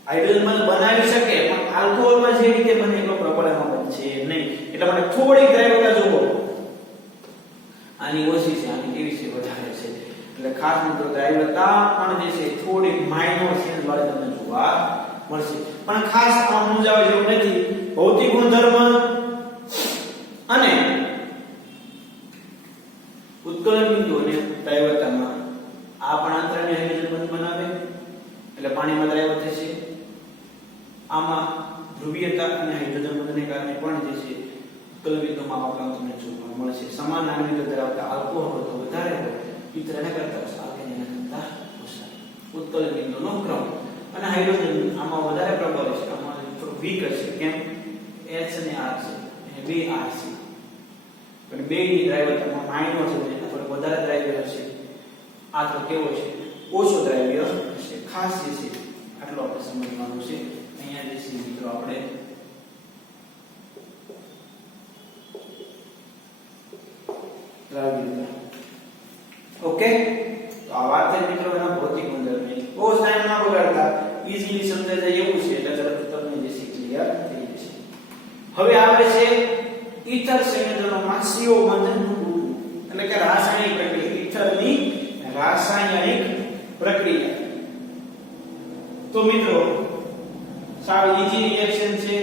હાઇડ્રોજન બંધ બનાવી શકે પણ આલ્કોહોલમાં જે રીતે બને એટલો પ્રબળ એમાં બનશે નહીં એટલા માટે થોડી દ્રાવ્યતા જુઓ આની ઓછી છે આની કેવી છે વધારે છે એટલે ખાસ મિત્રો દ્રાવ્યતા પણ જે છે થોડી માઇનોર ચેન્જ વાળી તમને જોવા મળશે પણ ખાસ આ મૂંઝાવા જેવું નથી ભૌતિક ગુણધર્મ અને ઉત્કલન બિંદુ અને દ્રાવ્યતામાં આ પણ આંતરઆણ્વીય હાઇડ્રોજન બંધ બનાવે એટલે પાણીમાં દ્રાવ્ય થશે આમાં ધ્રુવીયતા અને હાઇડ્રોજન બંધને કારણે પણ જે છે ઉત્કલન બિંદુમાં આપણને તમને જોવા મળશે સમાન આણ્વિકતા ધરાવતા આલ્કોહોલ તો વધારે હોય ઇથરને કરતા આલ્કેન કરતા ઓછા ઉત્કલન બિંદુનો ક્રમ અને હાઇડ્રોજન આમાં વધારે પ્રબળ છે આમાં થોડું વીક છે કેમ H અને R છે અને બે R છે પણ બેની દ્રાવ્યતામાં માઇનોર છે એટલે થોડું વધારે દ્રાવ્ય હશે આ તો કેવો છે ઓછો દ્રાવ્ય હશે ખાસ જે છે આટલો આપણે સમજવાનું છે અહીંયા જે છે મિત્રો આપણે દ્રાવ્યતા ઓકે તો આ વાત છે મિત્રો એના ભૌતિક ગુણધર્મની બહુ ટાઈમ ના બગાડતા ઈઝીલી સમજાઈ જાય એવું છે એટલે તરત તમને જે છે ક્લિયર થઈ જશે હવે આવે છે ઇથર સંયોજનોમાં CO બંધનનું તૂટવું એટલે કે રાસાયણિક પ્રક્રિયા ઇથરની રાસાયણિક પ્રક્રિયા તો મિત્રો સાવ ઈઝી રિએક્શન છે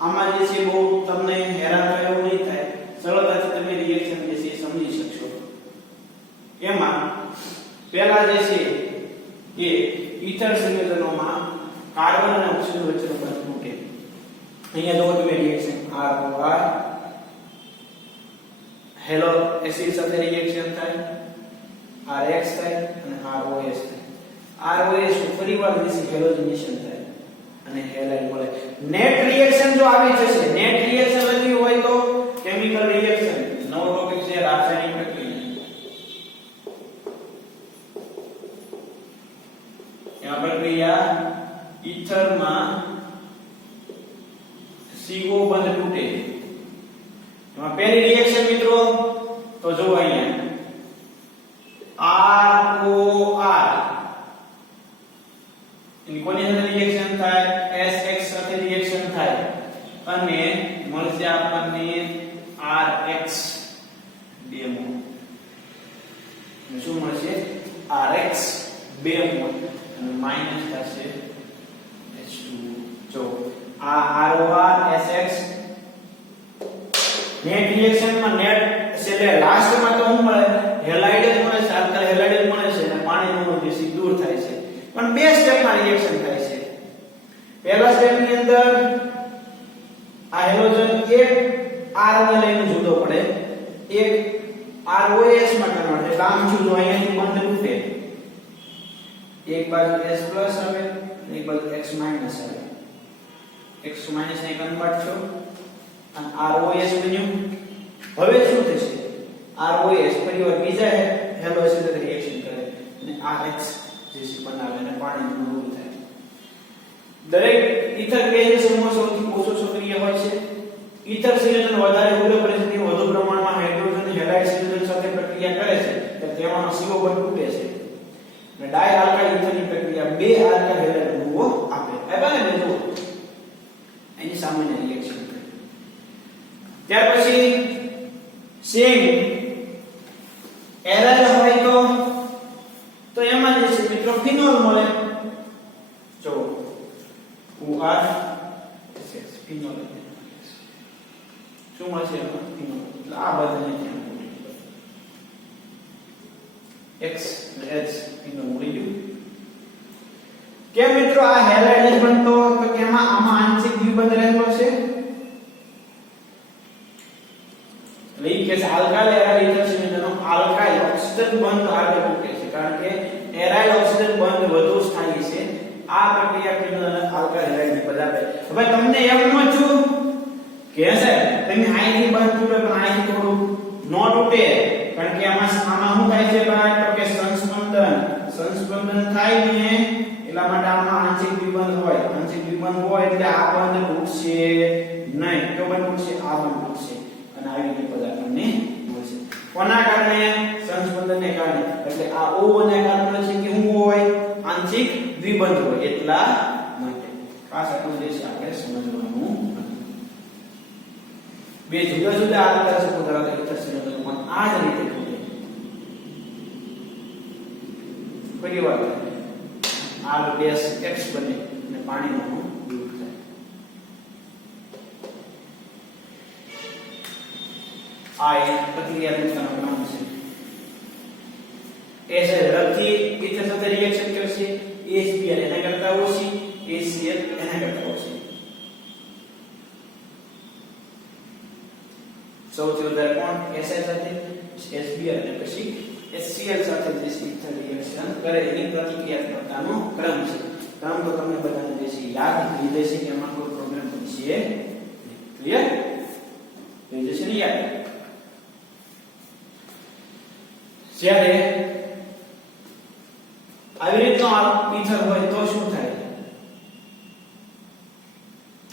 આમાં જે છે બહુ તમને હેરાન થવું નહીં થાય સરળતાથી તમે રિએક્શન જે છે સમજી શકશો એમાં પહેલા જે છે એ ઇથર સંયોજનોમાં કાર્બન અને ઓક્સિજન વચ્ચેનો બંધ તૂટે અહીંયા જો તમે રિએક્શન ROR હેલો એસિડ સાથે રિએક્શન થાય RX થાય અને ROS થાય ROS ફરીવાર જે હેલોજનેશન થાય અને હેલાઇડ મળે નેટ રિએક્શન જો આવી જશે નેટ રિએક્શન લખી હોય તો કેમિકલ રિએક્શન નવો ટોપિક છે રાસાયણિક પ્રક્રિયા આ પ્રક્રિયા ઇથરમાં CO બંધ તૂટે એમાં પહેલી રિએક્શન મિત્રો તો જો અહીંયા ROR એની કોની સાથે રિએક્શન થાય SX સાથે રિએક્શન થાય અને મળશે આપણને RX ડેમો શું મળશે RX 2 મોલ અને માઈનસ થશે H2O. જો આ ROR SX નેટ રિએક્શન માં નેટ એટલે લાસ્ટ માં તો શું મળે હેલાઇડ જ મળે છે આલ્કલ હેલાઇડ જ મળે છે અને પાણીનું બેસિક દૂર થાય છે પણ બે સ્ટેપ માં રિએક્શન થાય છે પહેલા સ્ટેપ ની અંદર આ હેલોજન એક R ને લઈને જુદો પડે એક ROS માં કન્વર્ટ એટલે આમ જુદો અહીંયાથી બંધ તૂટે એક બાજુ S પ્લસ આવે અને એક બાજુ X માઈનસ આવે X માઈનસ ને કન્વર્ટ છો અને ROS બન્યું હવે શું થશે ROS ફરીવાર બીજા હેલોજન સાથે રિએક્શન કરે અને આ X જે છે બનાવે અને પાણીનું દૂર થાય દરેક ઈથર બેઝ સમૂહ સૌથી ઓછો સક્રિય હોય છે ઈથર સંયોજન વધારે ઉગ્ર પરિસ્થિતિમાં વધુ પ્રમાણમાં હાઇડ્રોજન હેલાઇડ સંયોજન સાથે પ્રક્રિયા કરે છે તો તેમાંનો CO બંધ તૂટે છે અને ડાય આલ્કાઇલ ઈથરની પ્રક્રિયા બે આલ્કાઇલ હેલાઇડ અણુઓ આપે બરાબર ને જો એની સામાન્ય રિએક્શન ત્યાર પછી સેમ એરર હોય તો એમાં જે છે મિત્રો ફિનોલ મળે જો OR SS ફિનોલ શું મળશે એમાં ફિનોલ એટલે આ બધાને ધ્યાન X H ફિનોલ મળી ગયું કેમ મિત્રો આ હેલાઇડ બનતો તો કેમાં આમાં આંશિક દ્વિબંધ રહેલો છે એટલે કે આલ્કાઇલ એરાઇલ ઈથર સંયોજનો આલ્કાઇલ ઓક્સિજન બંધ આગળ તૂટે છે કારણ કે એરાઇલ ઓક્સિજન બંધ વધુ સ્થાયી છે આ પ્રક્રિયા ફિનોલ અને આલ્કાઇલ હેલાઇડ ની પદાર્થ હવે તમને એમ ન છું કે સાહેબ તમે આઈથી બંધ તૂટે પણ આઈથી થોડું ન તૂટે કારણ કે આમાં શું થાય છે ભાઈ તો કે સંસ્પંદન થાય ને એટલા માટે આમાં આંશિક દ્વિબંધ હોય એટલે આ બંધ તૂટશે નહીં તો બંધ તૂટશે આ બંધ તૂટશે અને આવી રીતે પદાર્થને મળશે કોના કારણે સંસ્પંદનને કારણે એટલે આ O ને કારણે છે કે શું હોય આંશિક દ્વિબંધ હોય એટલા માટે ખાસ આટલું જે છે આપણે સમજવાનું બે જુદા જુદા આલ્કાઇલ સમૂહ ધરાવતા ઈથર સંયોજનમાં આ જ રીતે તૂટે ફરી વાર R બેઝ X બને અને પાણીનું દૂર થાય આ એક પ્રતિક્રિયાત્મકતાનો ક્રમ છે એ છે ઝડપથી ઈથર સાથે રિએક્શન કરશે HBr એના કરતા ઓછી HCl એના કરતા ઓછી સૌથી વધારે કોણ Si સાથે HBr અને પછી HCl સાથે જે ઈથર રિએક્શન કરે એની પ્રતિક્રિયાત્મકતાનો ક્રમ છે ક્રમ તો તમને બધાને જે છે યાદ લીધે છે કે એમાં કોઈ પ્રોબ્લેમ છે ક્લિયર એ જે છે ને યાદ જ્યારે આવી રીતનો ઈથર હોય તો શું થાય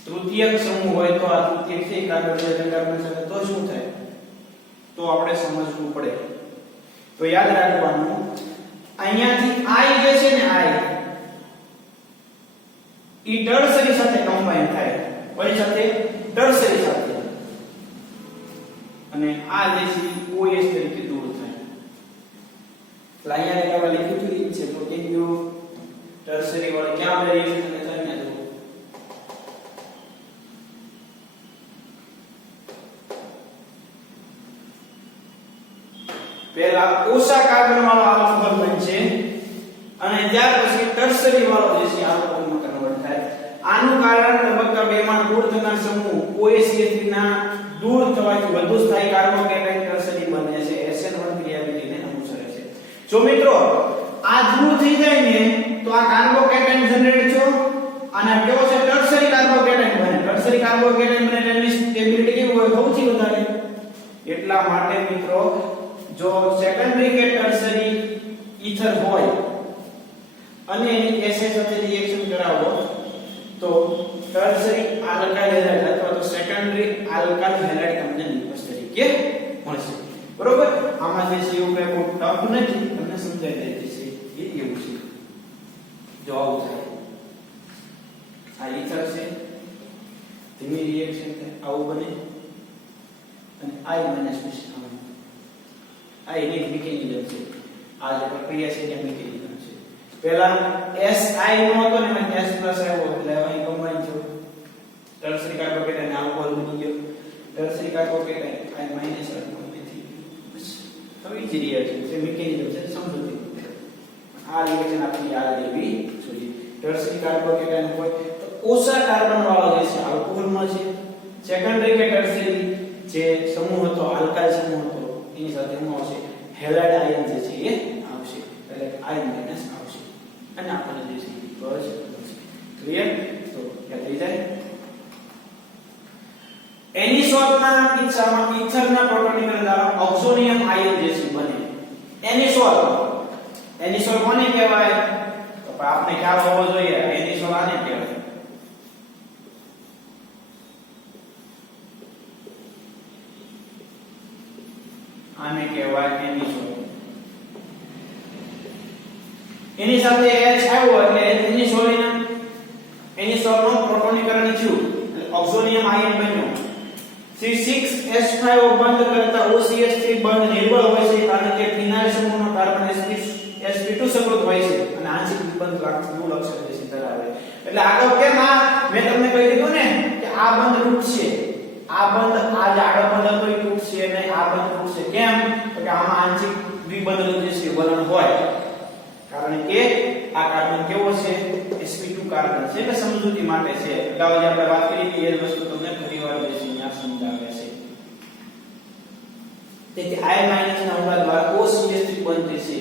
તૃતીયક સમૂહ હોય તો આ તૃતીયક છે કાર્બન સાથે તો શું થાય તો આપણે સમજવું પડે તો યાદ રાખવાનું અહીંયાથી I જે છે ને I ટર્સરી સાથે કમ્બાઈન થાય કોની સાથે ટર્સરી સાથે અને આ જે છે OS તરીકે દૂર થાય એટલે અહીંયા આપણે લખ્યું છે તો કે યુ ટર્સરી વાળો ક્યાં આવે રિએક્શન અને અહીંયા જો પહેલા ઓછા કાર્બન વાળો આલ્કોહોલ બનશે અને ત્યાર પછી ટર્સરી વાળો જે છે આલ્કોહોલમાં કન્વર્ટ થાય આનું કારણ તબક્કા 2 માં દૂર થનાર સમૂહ OH ના દૂર થવાથી વધુ સ્થાયી કાર્બોકેટાઇન ટર્સરી બને છે SN1 ક્રિયાવિધિને અનુસરે છે જો મિત્રો આ દૂર થઈ જાય ને તો આ કાર્બોકેટાઇન જનરેટ છો અને કેવો છે ટર્સરી કાર્બોકેટાઇન બને ટર્સરી કાર્બોકેટાઇન બને તેની સ્ટેબિલિટી કેવી હોય સૌથી વધારે એટલા માટે મિત્રો જો સેકન્ડરી કે ટર્સરી ઈથર હોય અને એની SS સાથે રિએક્શન કરાવો તો ટર્સરી આલ્કાઇલ હેલાઇડ અથવા તો સેકન્ડરી આલ્કાઇલ હેલાઇડ તમને નિપજ તરીકે મળશે બરોબર આમાં જે છે એવું કઈ બહુ ટફ નથી તમને સમજાઈ દે છે એ એવું છે જો આવું થાય આ ઈથર છે ધીમી રિએક્શન થાય આવું બને અને I માઈનસ આ એની મિકેનિઝમ છે આ જે પ્રક્રિયા છે એની મિકેનિઝમ છે પહેલા Si નો હતો ને એમાં S પ્લસ આવ્યો એટલે અહીં કમ્બાઈન થયો ટર્શરી કાર્બોકેટાઇન આલ્કોહોલ બની ગયો ટર્શરી કાર્બોકેટાઇન આ માઈનસ આલ્કોહોલ નથી બસ હવે જ રહ્યા છે જે મિકેનિઝમ છે સમજૂતી આ રિએક્શન આપણી યાદ રહેવી જોઈએ ટર્શરી કાર્બોકેટાઇન હોય તો ઓછા કાર્બન વાળો જે છે આલ્કોહોલ મળશે સેકન્ડરી કે ટર્શરી જે સમૂહ હતો આલ્કાઇલ સમૂહ હતો એની સાથે શું આવશે હેલાઇડ આયન જે છે એ આવશે એટલે આયન માઈનસ આવશે અને આપણને જે છે બસ ક્લિયર તો યાદ થઈ જાય એનિસોલના કિસ્સામાં ઇથરના પ્રોટોનિકલ દ્વારા ઓક્સોનિયમ આયન જે છે બને એનિસોલ કોને કહેવાય તો આપણે ખ્યાલ હોવો જોઈએ એનિસોલ આને કહેવાય આને કહેવાય એનિસોલ એની સાથે H આવ્યો એટલે એનિસોલનો પ્રોટોનીકરણ થયું ઓક્સોનિયમ આયન બન્યો C6H5 બંધ કરતા OCH3 બંધ નિર્બળ હોય છે કારણ કે ફિનાઇલ સમૂહનો કાર્બન sp2 સમૃદ્ધ હોય છે અને આંશિક વિબંધ નું લક્ષણ જે છે ધરાવે એટલે આગળ કેમ મેં તમને કહી દીધું ને કે આ બંધ તૂટશે આ બંધ આ જે આગળ બંધ હતો એ તૂટશે અને આ બંધ તૂટશે કેમ તો કે આમાં આંશિક વિબંધનું જે છે વલણ હોય કારણ કે આ કાર્બન કેવો છે sp2 કાર્બન છે એટલે સમજૂતી માટે છે અગાઉ જે આપણે વાત કરી કે એ વસ્તુ તમને ફરીવાર જે છે અહીંયા સમજાવે છે તેથી I- ના ઉમેરા દ્વારા OCH3 બંધ છે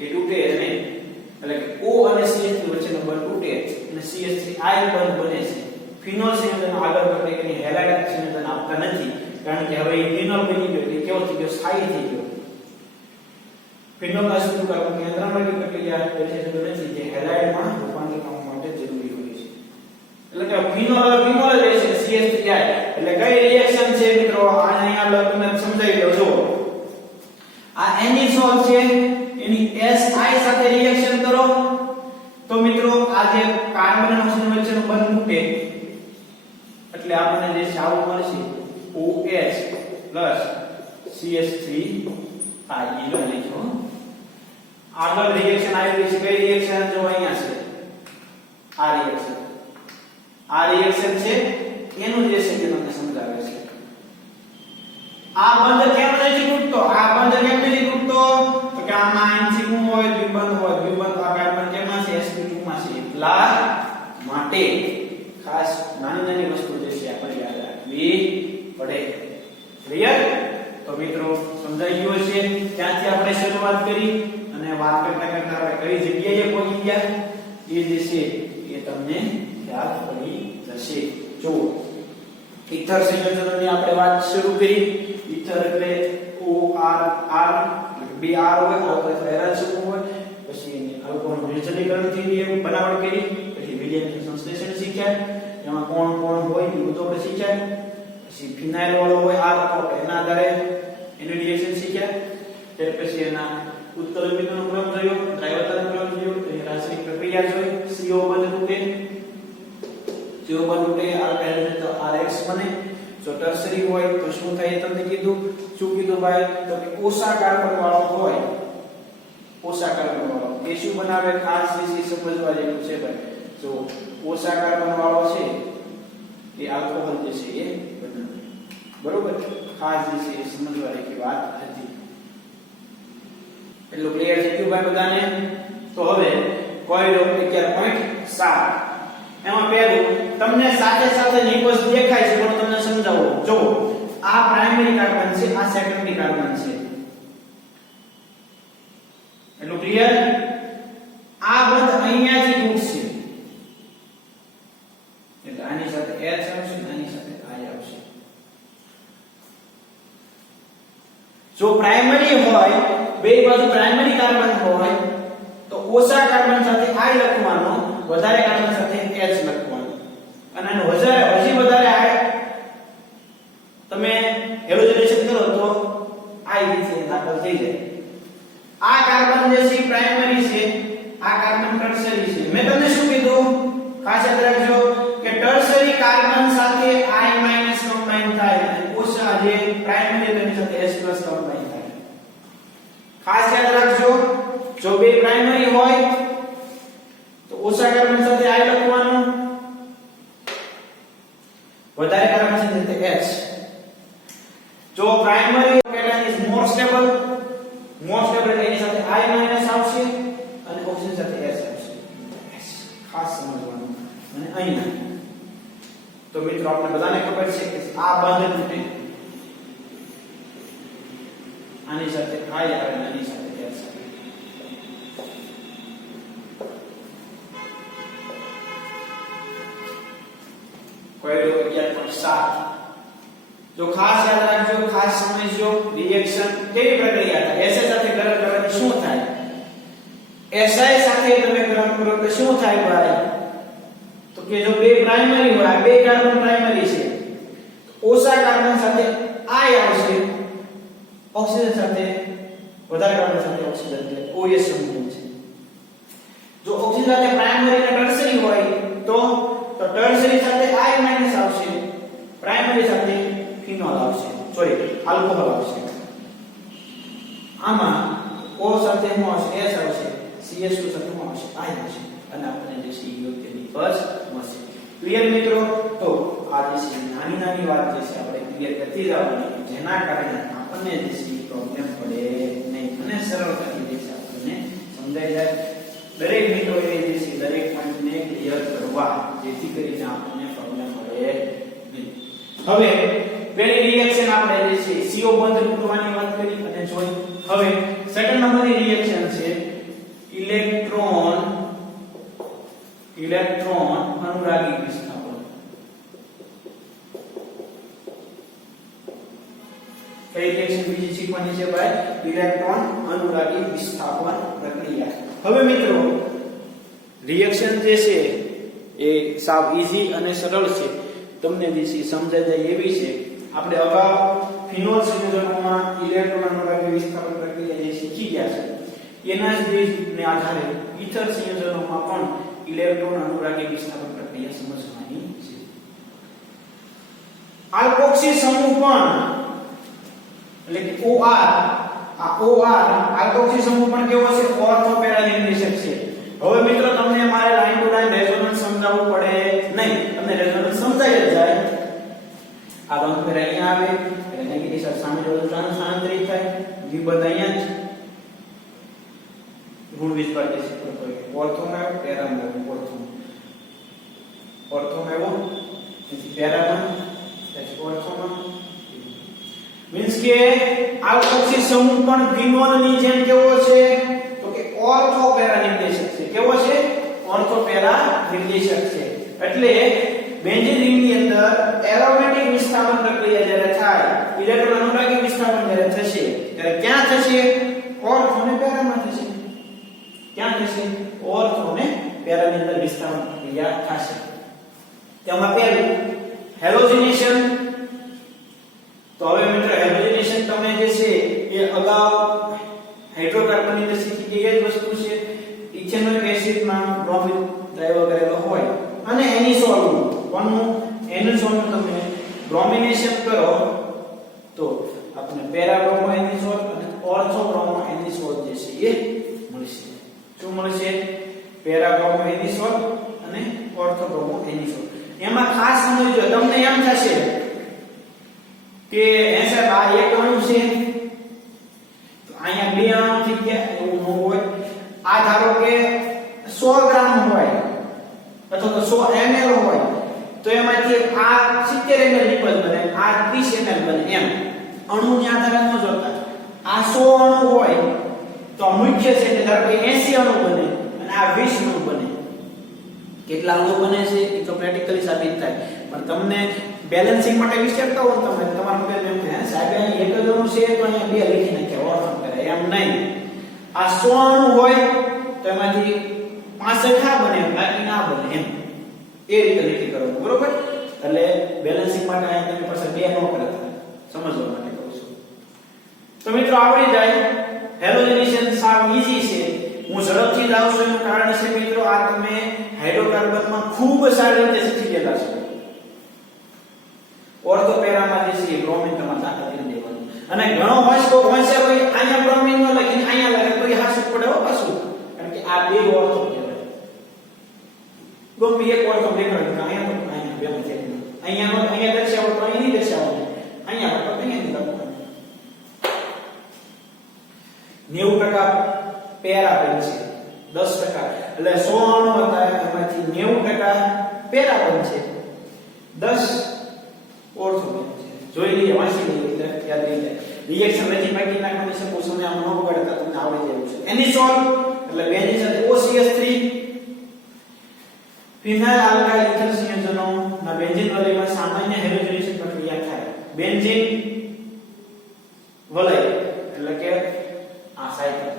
એ તૂટે અને એટલે કે O અને CH3 વચ્ચેનો બંધ તૂટે અને CH3 I બંધ બને છે ફિનોલ સંયોજન આગળ ઘટે કે હેલાઇડ સંયોજન આપતા નથી કારણ કે હવે એ ફિનોલ બની ગયો એટલે કેવો થઈ ગયો સ્થાયી થઈ ગયો ફિનોલ અશુદ્ધ કાર્બન કેન્દ્રમાં પ્રક્રિયા એટલે જરૂર નથી જે હેલાઇડમાં રૂપાંતર થવા માટે જરૂરી હોય છે એટલે કે ફિનોલ રહેશે CH3 એટલે કઈ રિએક્શન છે મિત્રો આ અહીંયા તમે સમજાવી દો જો આ એનિસોલ છે એની Si સાથે રિએક્શન કરો તો મિત્રો આ જે કાર્બન અને ઓક્સિજન વચ્ચેનો બંધ તૂટે એટલે આપણને જે સાવ મળશે OH CH3 આ ઈલો લીધો આગળ રિએક્શન આવી છે કઈ રિએક્શન જો અહીંયા છે આ રિએક્શન છે એનું જે છે તે તમને સમજાવે છે આ બંધ કેમ નથી તૂટતો તો કે આમાં આંશિક હોય દ્વિબંધ આ કાર્બન કેમાં છે sp2 માં છે એટલા માટે ખાસ નાની વસ્તુ જે છે આપણે યાદ રાખવી પડે ક્લિયર તો મિત્રો સમજાઈ ગયું છે ત્યાંથી આપણે શરૂઆત કરી અને વાત કરતા આપણે કઈ જગ્યાએ પહોંચી ગયા એ જે છે એ તમને યાદ પડી જશે જો ઇથર સંયોજનોની આપણે વાત શરૂ કરી ઇથર એટલે OR BR હોય આલ્કોહોલ એરા સમૂહ હોય પછી આલ્કોહોલનું નિર્જલીકરણ થી બનાવટ કરી પછી વિલયન સંશ્લેષણ શીખ્યા એમાં કોણ હોય એ બધું આપણે શીખ્યા પછી ફિનાઇલ વાળો હોય આલ્કોહોલ એના આધારે એની રિએક્શન શીખ્યા ત્યાર પછી એના ઉત્કલન બિંદુનો ક્રમ જોયો દ્રાવ્યતાનો ક્રમ જોયો એની રાસાયણિક પ્રક્રિયા જોઈ CO બંધ તૂટે આલ્કાઇલ તો RX બને જો ટર્શરી હોય તો શું થાય તમને કીધું શું કીધું ભાઈ તો કે ઓછા કાર્બન વાળો હોય એ શું બનાવે ખાસ જે સમજવા જેવું છે ભાઈ જો ઓછા કાર્બન વાળો છે એ આલ્કોહોલ જે છે એ બનાવે બરોબર ખાસ જે છે એ સમજવા જેવી વાત હતી એટલું ક્લિયર થઈ ગયું ભાઈ બધાને તો હવે કોઈડો 11.7 એમાં પહેલું તમને સાથે નિકોસ દેખાય છે પણ તમને સમજાવું જો આ પ્રાઇમરી કાર્બન છે આ સેકન્ડરી કાર્બન છે એટલું ક્લિયર આ બંધ અહીંયાથી તૂટશે એટલે આની સાથે H આવશે આની સાથે I આવશે જો પ્રાઇમરી હોય બે બાજુ પ્રાઇમરી કાર્બન હોય તો ઓછા કાર્બન સાથે I લખવાનો વધારે કાર્બન સાથે H લખવાનો અને હજી વધારે તમે હેલોજનેશન કરો તો I વિશે દાખલ થઈ જાય આ કાર્બન જે છે પ્રાઇમરી છે આ કાર્બન ટર્શરી છે મેં તમને શું કીધું ખાસ યાદ રાખજો કે ટર્શરી કાર્બન સાથે I- કમ્બાઈન થાય અને ઓછા જે પ્રાઇમરી તેની સાથે H+ કમ્બાઈન થાય ખાસ યાદ રાખજો જો બે પ્રાઇમરી હોય અહીંયા. તો મિત્રો આપણે બધાને ખબર છે કે આ બંધ તૂટે આની સાથે આઈ આવે અને આની સાથે એસ આવે. કોયડો 11.7. જો ખાસ યાદ રાખજો, ખાસ સમજજો, રિએક્શન કેવી પ્રક્રિયા થાય. એસઆઈ સાથે ગરમ કરવાથી શું થાય? એસઆઈ સાથે તમે ગરમ કરો તો શું થાય ભાઈ? તો કે જો બે પ્રાઇમરી હોય, આ બે કાર્બન પ્રાઇમરી છે, ઓછા કાર્બન સાથે આઈ આવશે, ઓક્સિજન સાથે વધારે કાર્બન સાથે ઓક્સિજન એટલે OS સમૂહ છે. જો ઓક્સિજન સાથે પ્રાઇમરી અને ટર્શરી હોય તો ટર્શરી સાથે I- આવશે, પ્રાઇમરી સાથે ફિનોલ આવશે, સોરી આલ્કોહોલ આવશે. આમાં O સાથે શું આવશે? S આવશે, CH2 સાથે શું આવશે? I આવશે અને આપણને જે છે યોગ્યની બસ મળશે. ક્લિયર મિત્રો? તો આ જે છે નાની નાની વાત જે છે આપણે ક્લિયર કરતી જવાની, જેના કારણે આપણને જે છે પ્રોબ્લેમ પડે નહીં અને સરળતાથી જે છે આપણને સમજાઈ જાય. દરેક મિત્રોએ જે છે દરેક પોઈન્ટને ક્લિયર કરવા, જેથી કરીને આપણને પ્રોબ્લેમ પડે નહીં. હવે પહેલી રિએક્શન આપણે જે છે CO બંધ તૂટવાની વાત કરી અને જોઈ. હવે સેકન્ડ નંબરની રિએક્શન છે ઇલેક્ટ્રોન અનુરાગી વિસ્થાપન. કઈ રિએક્શન બીજી શીખવાની છે ભાઈ? ઇલેક્ટ્રોન અનુરાગી વિસ્થાપન પ્રક્રિયા. હવે મિત્રો રિએક્શન જે છે એ સાવ ઈઝી અને સરળ છે, તમને જે છે સમજાઈ જાય એવી છે. આપણે અગાઉ ફિનોલ સંયોજનોમાં ઇલેક્ટ્રોન અનુરાગી વિસ્થાપન પ્રક્રિયા જે શીખી ગયા છે, એના જ બેઝને આધારે ઈથર સંયોજનોમાં પણ ઇલેક્ટ્રોન અનુરાગી વિસ્થાપન પ્રક્રિયા સમજવાની છે. આલ્કોક્સી સમૂહ પણ એટલે કે OR, આ OR આલ્કોક્સી સમૂહ પણ કેવો છે? ઓર્થો પેરા નિર્દેશક છે. હવે મિત્રો તમને મારે લાઈન ટુ લાઈન રેઝોનન્સ સમજાવવું પડે નહીં, તમને રેઝોનન્સ સમજાઈ જ જાય. આ બંધ પેર અહીંયા આવે એટલે નેગેટિવ ચાર્જ સામે જોડે સ્થાનાંતરિત થાય, વિબંધ અહીંયા જ ઋણ વીજ પાર્ટિસિપલ હોય. ઓર્થોમાં પેરામાં ઓર્થોમાં એવો પછી પેરામાં પછી ઓર્થોમાં મીન્સ કે આલ્કોક્સી સમૂહ પણ ફિનોલની જેમ કેવો છે? તો કે ઓર્થો પેરા નિર્દેશક છે. કેવો છે? ઓર્થો પેરા નિર્દેશક છે. એટલે બેન્ઝીન રિંગની અંદર એરોમેટિક વિસ્થાપન પ્રક્રિયા જ્યારે થાય, ઇલેક્ટ્રોન અનુરાગી વિસ્થાપન જ્યારે થશે, ત્યારે ક્યાં થશે? ઓર્થો અને પેરામાં થશે. ક્યાં થશે? ઓર્થો અને પેરાની અંદર વિસ્થાપન પ્રક્રિયા થશે. તેમાં પહેલું હેલોજેનેશન. તો હવે મિત્રો હેલોજેનેશન તમે જે છે એ અગાઉ હાઇડ્રોકાર્બનની અંદર શીખી એ જ વસ્તુ છે. ઇથેનોઇક એસિડમાં બ્રોમિન દ્રાવ્ય કરેલો હોય અને એનિસોલનું કોનું? એનિસોલનું તમે બ્રોમિનેશન કરો તો આપણે પેરા બ્રોમો એનિસોલ અને ઓર્થો બ્રોમો એનિસોલ જે છે એ મળશે. શું મળશે? પેરા બ્રોમો એનિસોલ અને ઓર્થો બ્રોમો એનિસોલ. એમાં ખાસ સમજજો, તમને એમ થશે કે સાહેબ આ એક અણુ છે તો અહીંયા બે અણુ થઈ ગયા, એવું ન હોય. આ ધારો કે 100 ગ્રામ હોય અથવા તો 100 ml હોય તો એમાંથી આ 70 ml લિક્વિડ બને, આ 30 ml બને. એમ અણુની આધારે ન જોતા. આ 100 અણુ હોય તો મુખ્ય છે કે ધારો કે 80 અણુ બને અને આ 20 અણુ બને. કેટલા અણુ બને છે એ તો પ્રેક્ટિકલી સાબિત થાય, પણ તમને બેલેન્સિંગ માટે વિચારતા હો તમે તમારા મગજ એમ કે સાહેબ અહીં એક જ અણુ છે તો અહીંયા બે લખી નાખ્યા ઓર્થો કરે. એમ નહીં. આ 100 અણુ હોય તો એમાંથી 65 બને, બાકી ના બને. એમ એ રીતે નક્કી કરવાનું, બરોબર? એટલે બેલેન્સિંગ માટે અહીં તમે પાસે બે ન કરતા, સમજવા માટે કહું છું. તો મિત્રો આવડી જાય. હેલોજેનેશન સાવ ઈઝી છે. હું ઝડપથી જાઉં છું એનું કારણ છે મિત્રો આ તમે હાઇડ્રોકાર્બનમાં ખૂબ સારી રીતે શીખી ગયેલા છો. ઓર્થો પેરામાં જે છે બ્રોમિન તમારે દાખલ કરી દેવાનું અને ઘણો હોંશકો હોંશે કોઈ અહીંયા બ્રોમિન નો લખીને અહીંયા લખે તો એ હાસું પડે હો પાછું, કારણ કે આ બે ઓર્થો કહેવાય. ગમે એક ઓર્થો દેખાડો તો અહીંયા બે માં છે, અહીંયા નો અહીંયા દર્શાવો તો અહીં નહીં દર્શાવો, અહીંયા તો અહીંયા નહીં લખવાનું. 90% પેરા પેન છે, 10% એટલે 100 અણુ હતા એમાંથી 90% પેરા બનશે 10 ઓર્થો બનશે જોઈ લઈએ વાંચી લઈએ એટલે યાદ રહી જાય રિએક્શન રચી બાકી નાખવાની છે પૂછોને આમ ન બગાડતા તમને આવડી જાય છે એની સોલ્વ એટલે બેન્ઝીન સાથે OCH3 ફિનાઇલ આલ્કાઇલ ઇથર સંયોજનો ના બેન્ઝીન વલયમાં સામાન્ય હેલોજનેશન પ્રક્રિયા થાય બેન્ઝીન વલય એટલે કે આ સાયકલ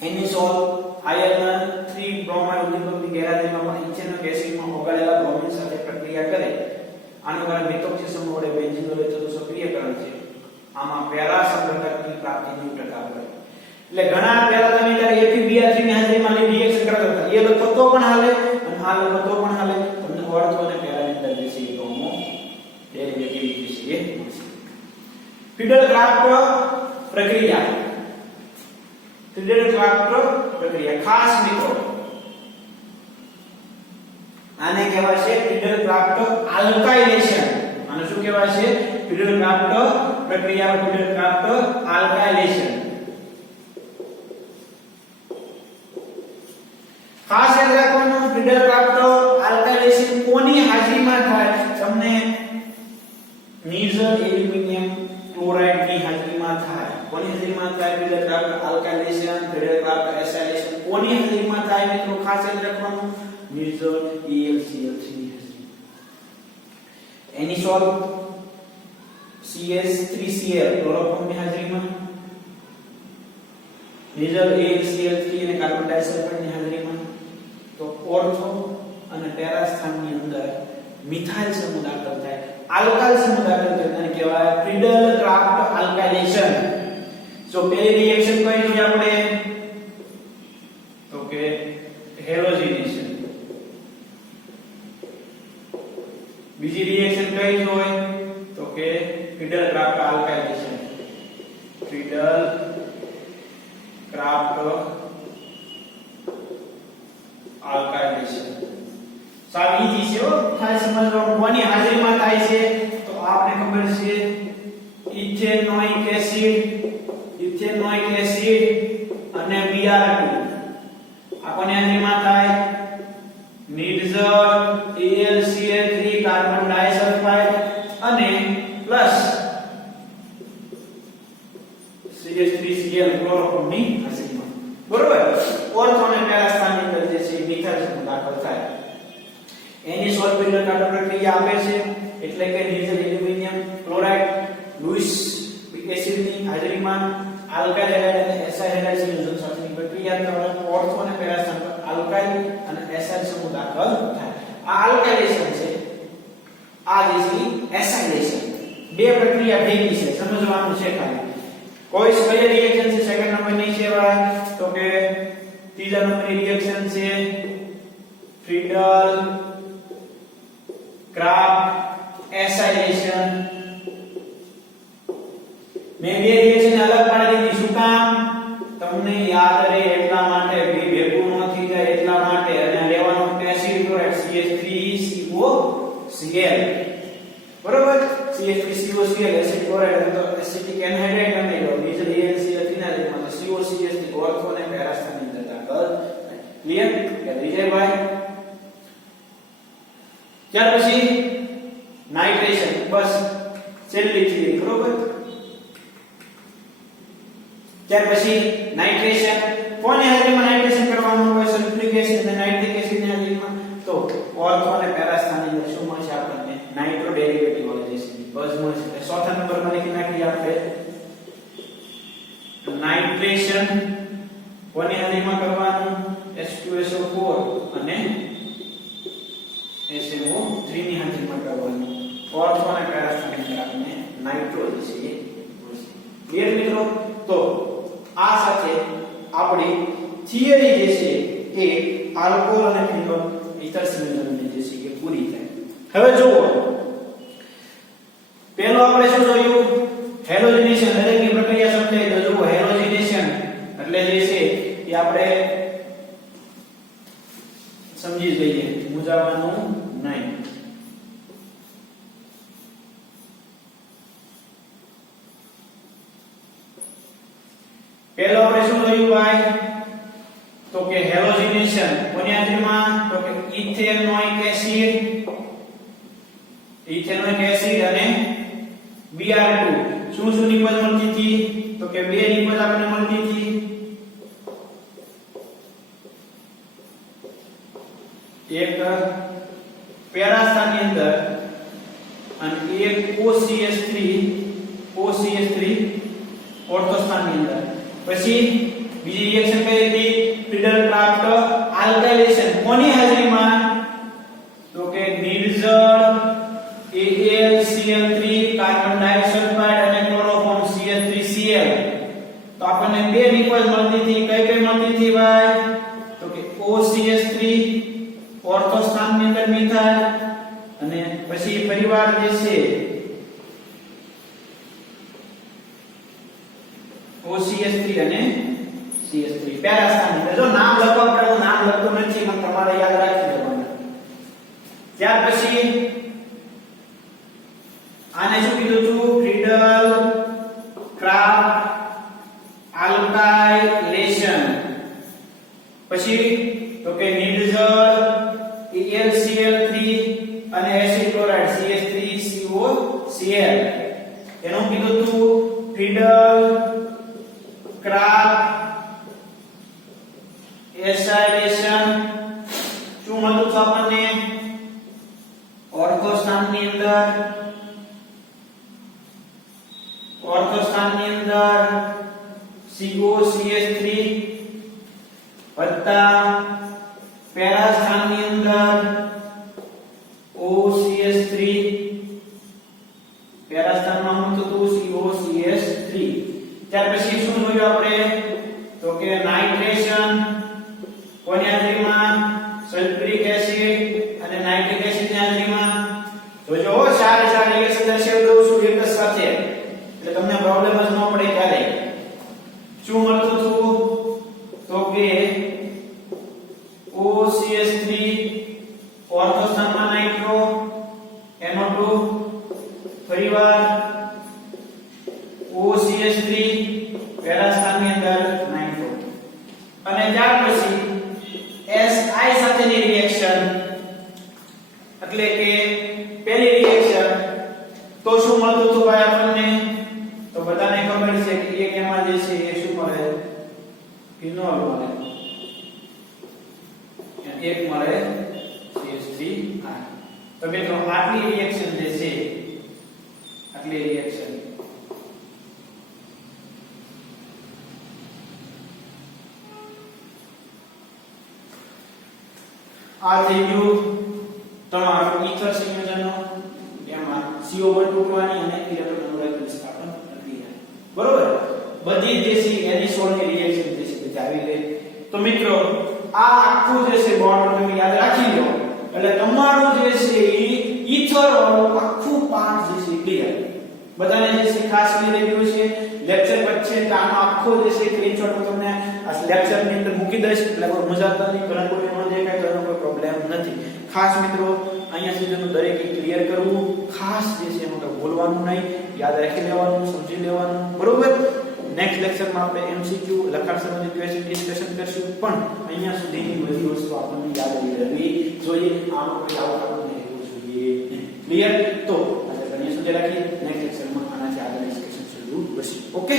એની સોલ્વ આયર્ન 3 બ્રોમાઇડ ઉદ્દીપકની ગેરહાજરીમાં પણ ઇથેનોઇક એસિડમાં ઓગાળેલા બ્રોમિન સાથે પ્રક્રિયા કરે આનો કારણ મિથોક્સી સમૂહ વડે બેન્ઝીન વલય થતું સક્રિયકરણ છે આમાં પેરા સંઘટકની પ્રાપ્તિ 90% કરે એટલે ઘણા પેરા તમે ત્યારે FeBr3 ની હાજરીમાં રિએક્શન કરતા હતા એ લખો તો પણ હાલે અને આ લખો તો પણ હાલે તમને ઓર્થો અને પેરાની અંદર દેશી બ્રોમો ડેરિવેટિવ છે એ મળશે ફિડલ ક્રાફ્ટ પ્રક્રિયા ફિડલ ક્રાફ્ટ પ્રક્રિયા ખાસ મિત્રો આને કહેવાય છે ફિડલ ક્રાફ્ટ આલ્કાઇલેશન આને શું કહેવાય છે ફિડલ ક્રાફ્ટ પ્રક્રિયા ફિડલ ક્રાફ્ટ આલ્કાઇલેશન ખાસ યાદ રાખવાનું ફિડલ ક્રાફ્ટ આલ્કાઇલેશન કોની હાજરીમાં થાય તમને નિઝલ એલ્યુમિનિયમ ક્લોરાઇડ ની હાજરીમાં થાય કોની હાજરીમાં થાય ફિડલ ક્રાફ્ટ આલ્કાઇલેશન ફિડલ ક્રાફ્ટ એસાઇલેશન કોની હાજરીમાં થાય મિત્રો ખાસ યાદ રાખવાનું નિઝલ AlCl3 ની હાજરીમાં એની સોલ્વ CH3Cl ક્લોરોફોર્મ ની હાજરીમાં નિઝલ AlCl3 અને કાર્બન ડાયોક્સાઇડ ની હાજરીમાં તો ઓર્થો અને પેરા સ્થાનની અંદર મિથાઇલ સમૂહ દાખલ થાય આલ્કાઇલ સમૂહ દાખલ થાય તેને કહેવાય ફિડલ ક્રાફ્ટ આલ્કાઇલેશન જો પહેલી રિએક્શન કઈ છે આપણે તો કે હેલોજિનેશન બીજી રિએક્શન કઈ હોય તો કે ફિડલ ક્રાફ્ટ આલ્કાઇલેશન ફિડલ ક્રાફ્ટ આલ્કાઇલેશન સાવ ઈઝી છે હો ખાલી સમજવાનું કોની હાજરીમાં થાય છે તો આપને ખબર છે ઇથેનોઇક એસિડ અને Br2 આ કોની હાજરીમાં થાય નિર્જલ AlCl3 કાર્બન ડાઇસલ્ફાઇડ અને પ્લસ CH3Cl ક્લોરોફોર્મ ની હાજરીમાં બરોબર ઓર્થો અને પેરા સ્થાનની અંદર જે છે મિથાઇલ સમૂહ દાખલ થાય એની સોલ્વ ફિડલ ક્રાફ્ટ પ્રક્રિયા આપે છે એટલે કે નિઝલ એલ્યુમિનિયમ ક્લોરાઇડ લુઈસ એસિડ ની હાજરીમાં આલ્કાઇલ હેલાઇડ અને એસાઇલ હેલાઇડ સંયોજન સાથેની પ્રક્રિયા દ્વારા ઓર્થો અને પેરા સ્થાન પર આલ્કાઇલ અને એસાઇલ સમૂહ દાખલ થાય આ આલ્કાઇલેશન છે આ જે છે એસાઇલેશન બે પ્રક્રિયા ભેગી છે સમજવાનું છે ખાલી કોઈ કઈ રિએક્શન છે સેકન્ડ નંબરની છે ભાઈ તો કે ત્રીજા નંબરની રિએક્શન છે ફિડલ ક્રાફ્ટ એસાઇલેશન મેં બે રિએક્શન અલગ પાડી દીધી શું કામ તમને યાદ રહે એટલા માટે બે ભેગું ન થઈ જાય એટલા માટે અને લેવાનું એસિડ ક્લોરાઇડ CH3COCl બરોબર CH3COCl એસિડ ક્લોરાઇડ તો એસિટિક એનહાઇડ્રાઇડ અમે લો નિઝલ AlCl3 ના રૂપમાં તો COCH3 ઓર્થો અને પેરા સ્થાનની અંદર દાખલ ક્લિયર યાદ રહી જાય ભાઈ ત્યાર પછી નાઇટ્રેશન બસ છેલ્લી થિયરી બરોબર ત્યાર પછી નાઇટ્રેશન કોની હાજરીમાં નાઇટ્રેશન કરવાનું હોય સલ્ફ્યુરિક એસિડ અને નાઇટ્રિક એસિડ ની હાજરીમાં તો ઓર્થો અને પેરા સ્થાનની અંદર શું મળશે આપણને નાઇટ્રો ડેરિવેટિવ વાળા એસિડ બસ મળશે ચોથા નંબરમાં લખી નાખીએ આપણે નાઇટ્રેશન કોની હાજરીમાં કરવાનું H2SO4 અને SNO3 ની હાજરીમાં કરવાનું ઓર્થો અને પેરા સ્થાનની અંદર આપણે નાઇટ્રો જે છે ક્લિયર મિત્રો તો આ સાથે આપણી થિયરી જે છે એ આલ્કોહોલ અને ફિનોલ ઇથર સંયોજનની જે છે એ પૂરી થાય હવે જુઓ પહેલો આપણે શું જોયું હેલોજિનેશન દરેકની પ્રક્રિયા સમજાય તો જુઓ હેલોજિનેશન એટલે જે છે એ આપણે સમજી લઈએ મૂંઝાવાનું નહીં પહેલો આપણે શું જોયું ભાઈ તો કે હેલોજિનેશન કોની હાજરીમાં તો કે ઇથેનોઇક એસિડ ઇથેનોઇક એસિડ અને Br2 શું શું નિપજ મળતી હતી તો કે બે નિપજ આપણને મળતી હતી એક પેરાસ્થાનની અંદર અને એક OCH3 ઓર્થોસ્થાનની અંદર પછી બીજી રિએક્શન કઈ હતી ફ્રીડલ ક્રાફ્ટ આલ્કાઇલેશન કોની હાજરીમાં તો કે નિર્જળ AlCl3 કાર્બન ડાયોક્સાઇડ અને ક્લોરોફોર્મ CH3Cl તો આપણને બે નિપજ મળતી હતી કઈ મળતી હતી ભાઈ તો કે OCH3 ઓર્થોસ્થાનની અંદર મિથાઇલ અને પછી પરિવાર જે છે OCH3 અને CH3 પેરાસ્થાનની અંદર જો નામ લખવા પડે હું નામ લખતો નથી પણ તમારે યાદ રાખી દેવાનું ત્યાર પછી આને શું કીધું હતું ફ્રીડલ ક્રાફ્ટ આલ્કાઇલેશન પછી તો કે નિર્જળ AlCl3 અને એસિડ ક્લોરાઇડ CH3COCl એનું કીધું હતું ફ્રીડલ ક્રાફ્ટ એસાઇલેશન શું મળતું હતું આપણને ઓર્થોસ્થાનની અંદર COCH3 વત્તા પેરાસ્થાનની અંદર OCH3 પેરાસ્થાનમાં હું તો COCH3 ત્યાર પછી શું જોયું આપણે તો કે નાઇટ્રેશન કોની હાજરીમાં સલ્ફ્યુરિક એસિડ અને નાઇટ્રિક એસિડની હાજરીમાં તો જો સારી રિએક્શન દર્શાવી દઉં છું એક જ સાથે એટલે તમને પ્રોબ્લેમ જ ન પડે ક્યારે શું મળતું હતું તો કે OCH3 ઓર્થોસ્થાનમાં નાઇટ્રો NO2 ફરીવાર OCH3 પેરાસ્થાનની અંદર નાઇટ્રો અને ત્યાર પછી Si સાથેની રિએક્શન એટલે કે પહેલી રિએક્શન તો શું મળતું હતું ભાઈ આપણને તો બધાને ખબર છે કે એક એમાં જે છે એ શું મળે ફિનોલ મળે એક મળે CH3R તો મિત્રો આટલી રિએક્શન જે છે આટલી રિએક્શન આ થઈ ગયું તમારું ઈથર સંયોજનો એમાં CO2 તૂટવાની અને ઇલેક્ટ્રોન વિસ્થાપન પ્રક્રિયા બરોબર બધી જે છે એની સોળની રિએક્શન જે છે તે આવી ગઈ તો મિત્રો આ આખું જે છે બોન્ડ તમે યાદ રાખી લો એટલે તમારું જે છે ઈથર વાળું આખું પાઠ જે છે ક્લિયર બધાને જે છે ખાસ કરી રહ્યું છે લેક્ચર વચ્ચે આનો આખો જે છે સ્ક્રીનશોટ હું તમને આ લેક્ચર ની અંદર મૂકી દઈશ એટલે કોઈ મજાક નથી પરંતુ એનો દેખાય તો એનો કોઈ પ્રોબ્લેમ નથી ખાસ મિત્રો અહીંયા સુધીનું દરેક ક્લિયર કરવું ખાસ જે છે એમાં બોલવાનું નહીં યાદ રાખી લેવાનું સમજી લેવાનું બરોબર નેક્સ્ટ લેક્ચરમાં આપણે MCQ લખાણ સંબંધિત ક્વેશ્ચન ડિસ્કશન કરશું પણ અહીંયા સુધીની બધી વસ્તુ આપણને યાદ રહેવી જોઈએ આનો કોઈ આઉટકમ નહીં હોવું જોઈએ ક્લિયર તો અહીંયા સુધી રાખી નેક્સ્ટ લેક્ચરમાં આનાથી આગળ ડિસ્કશન શરૂ કરશું ઓકે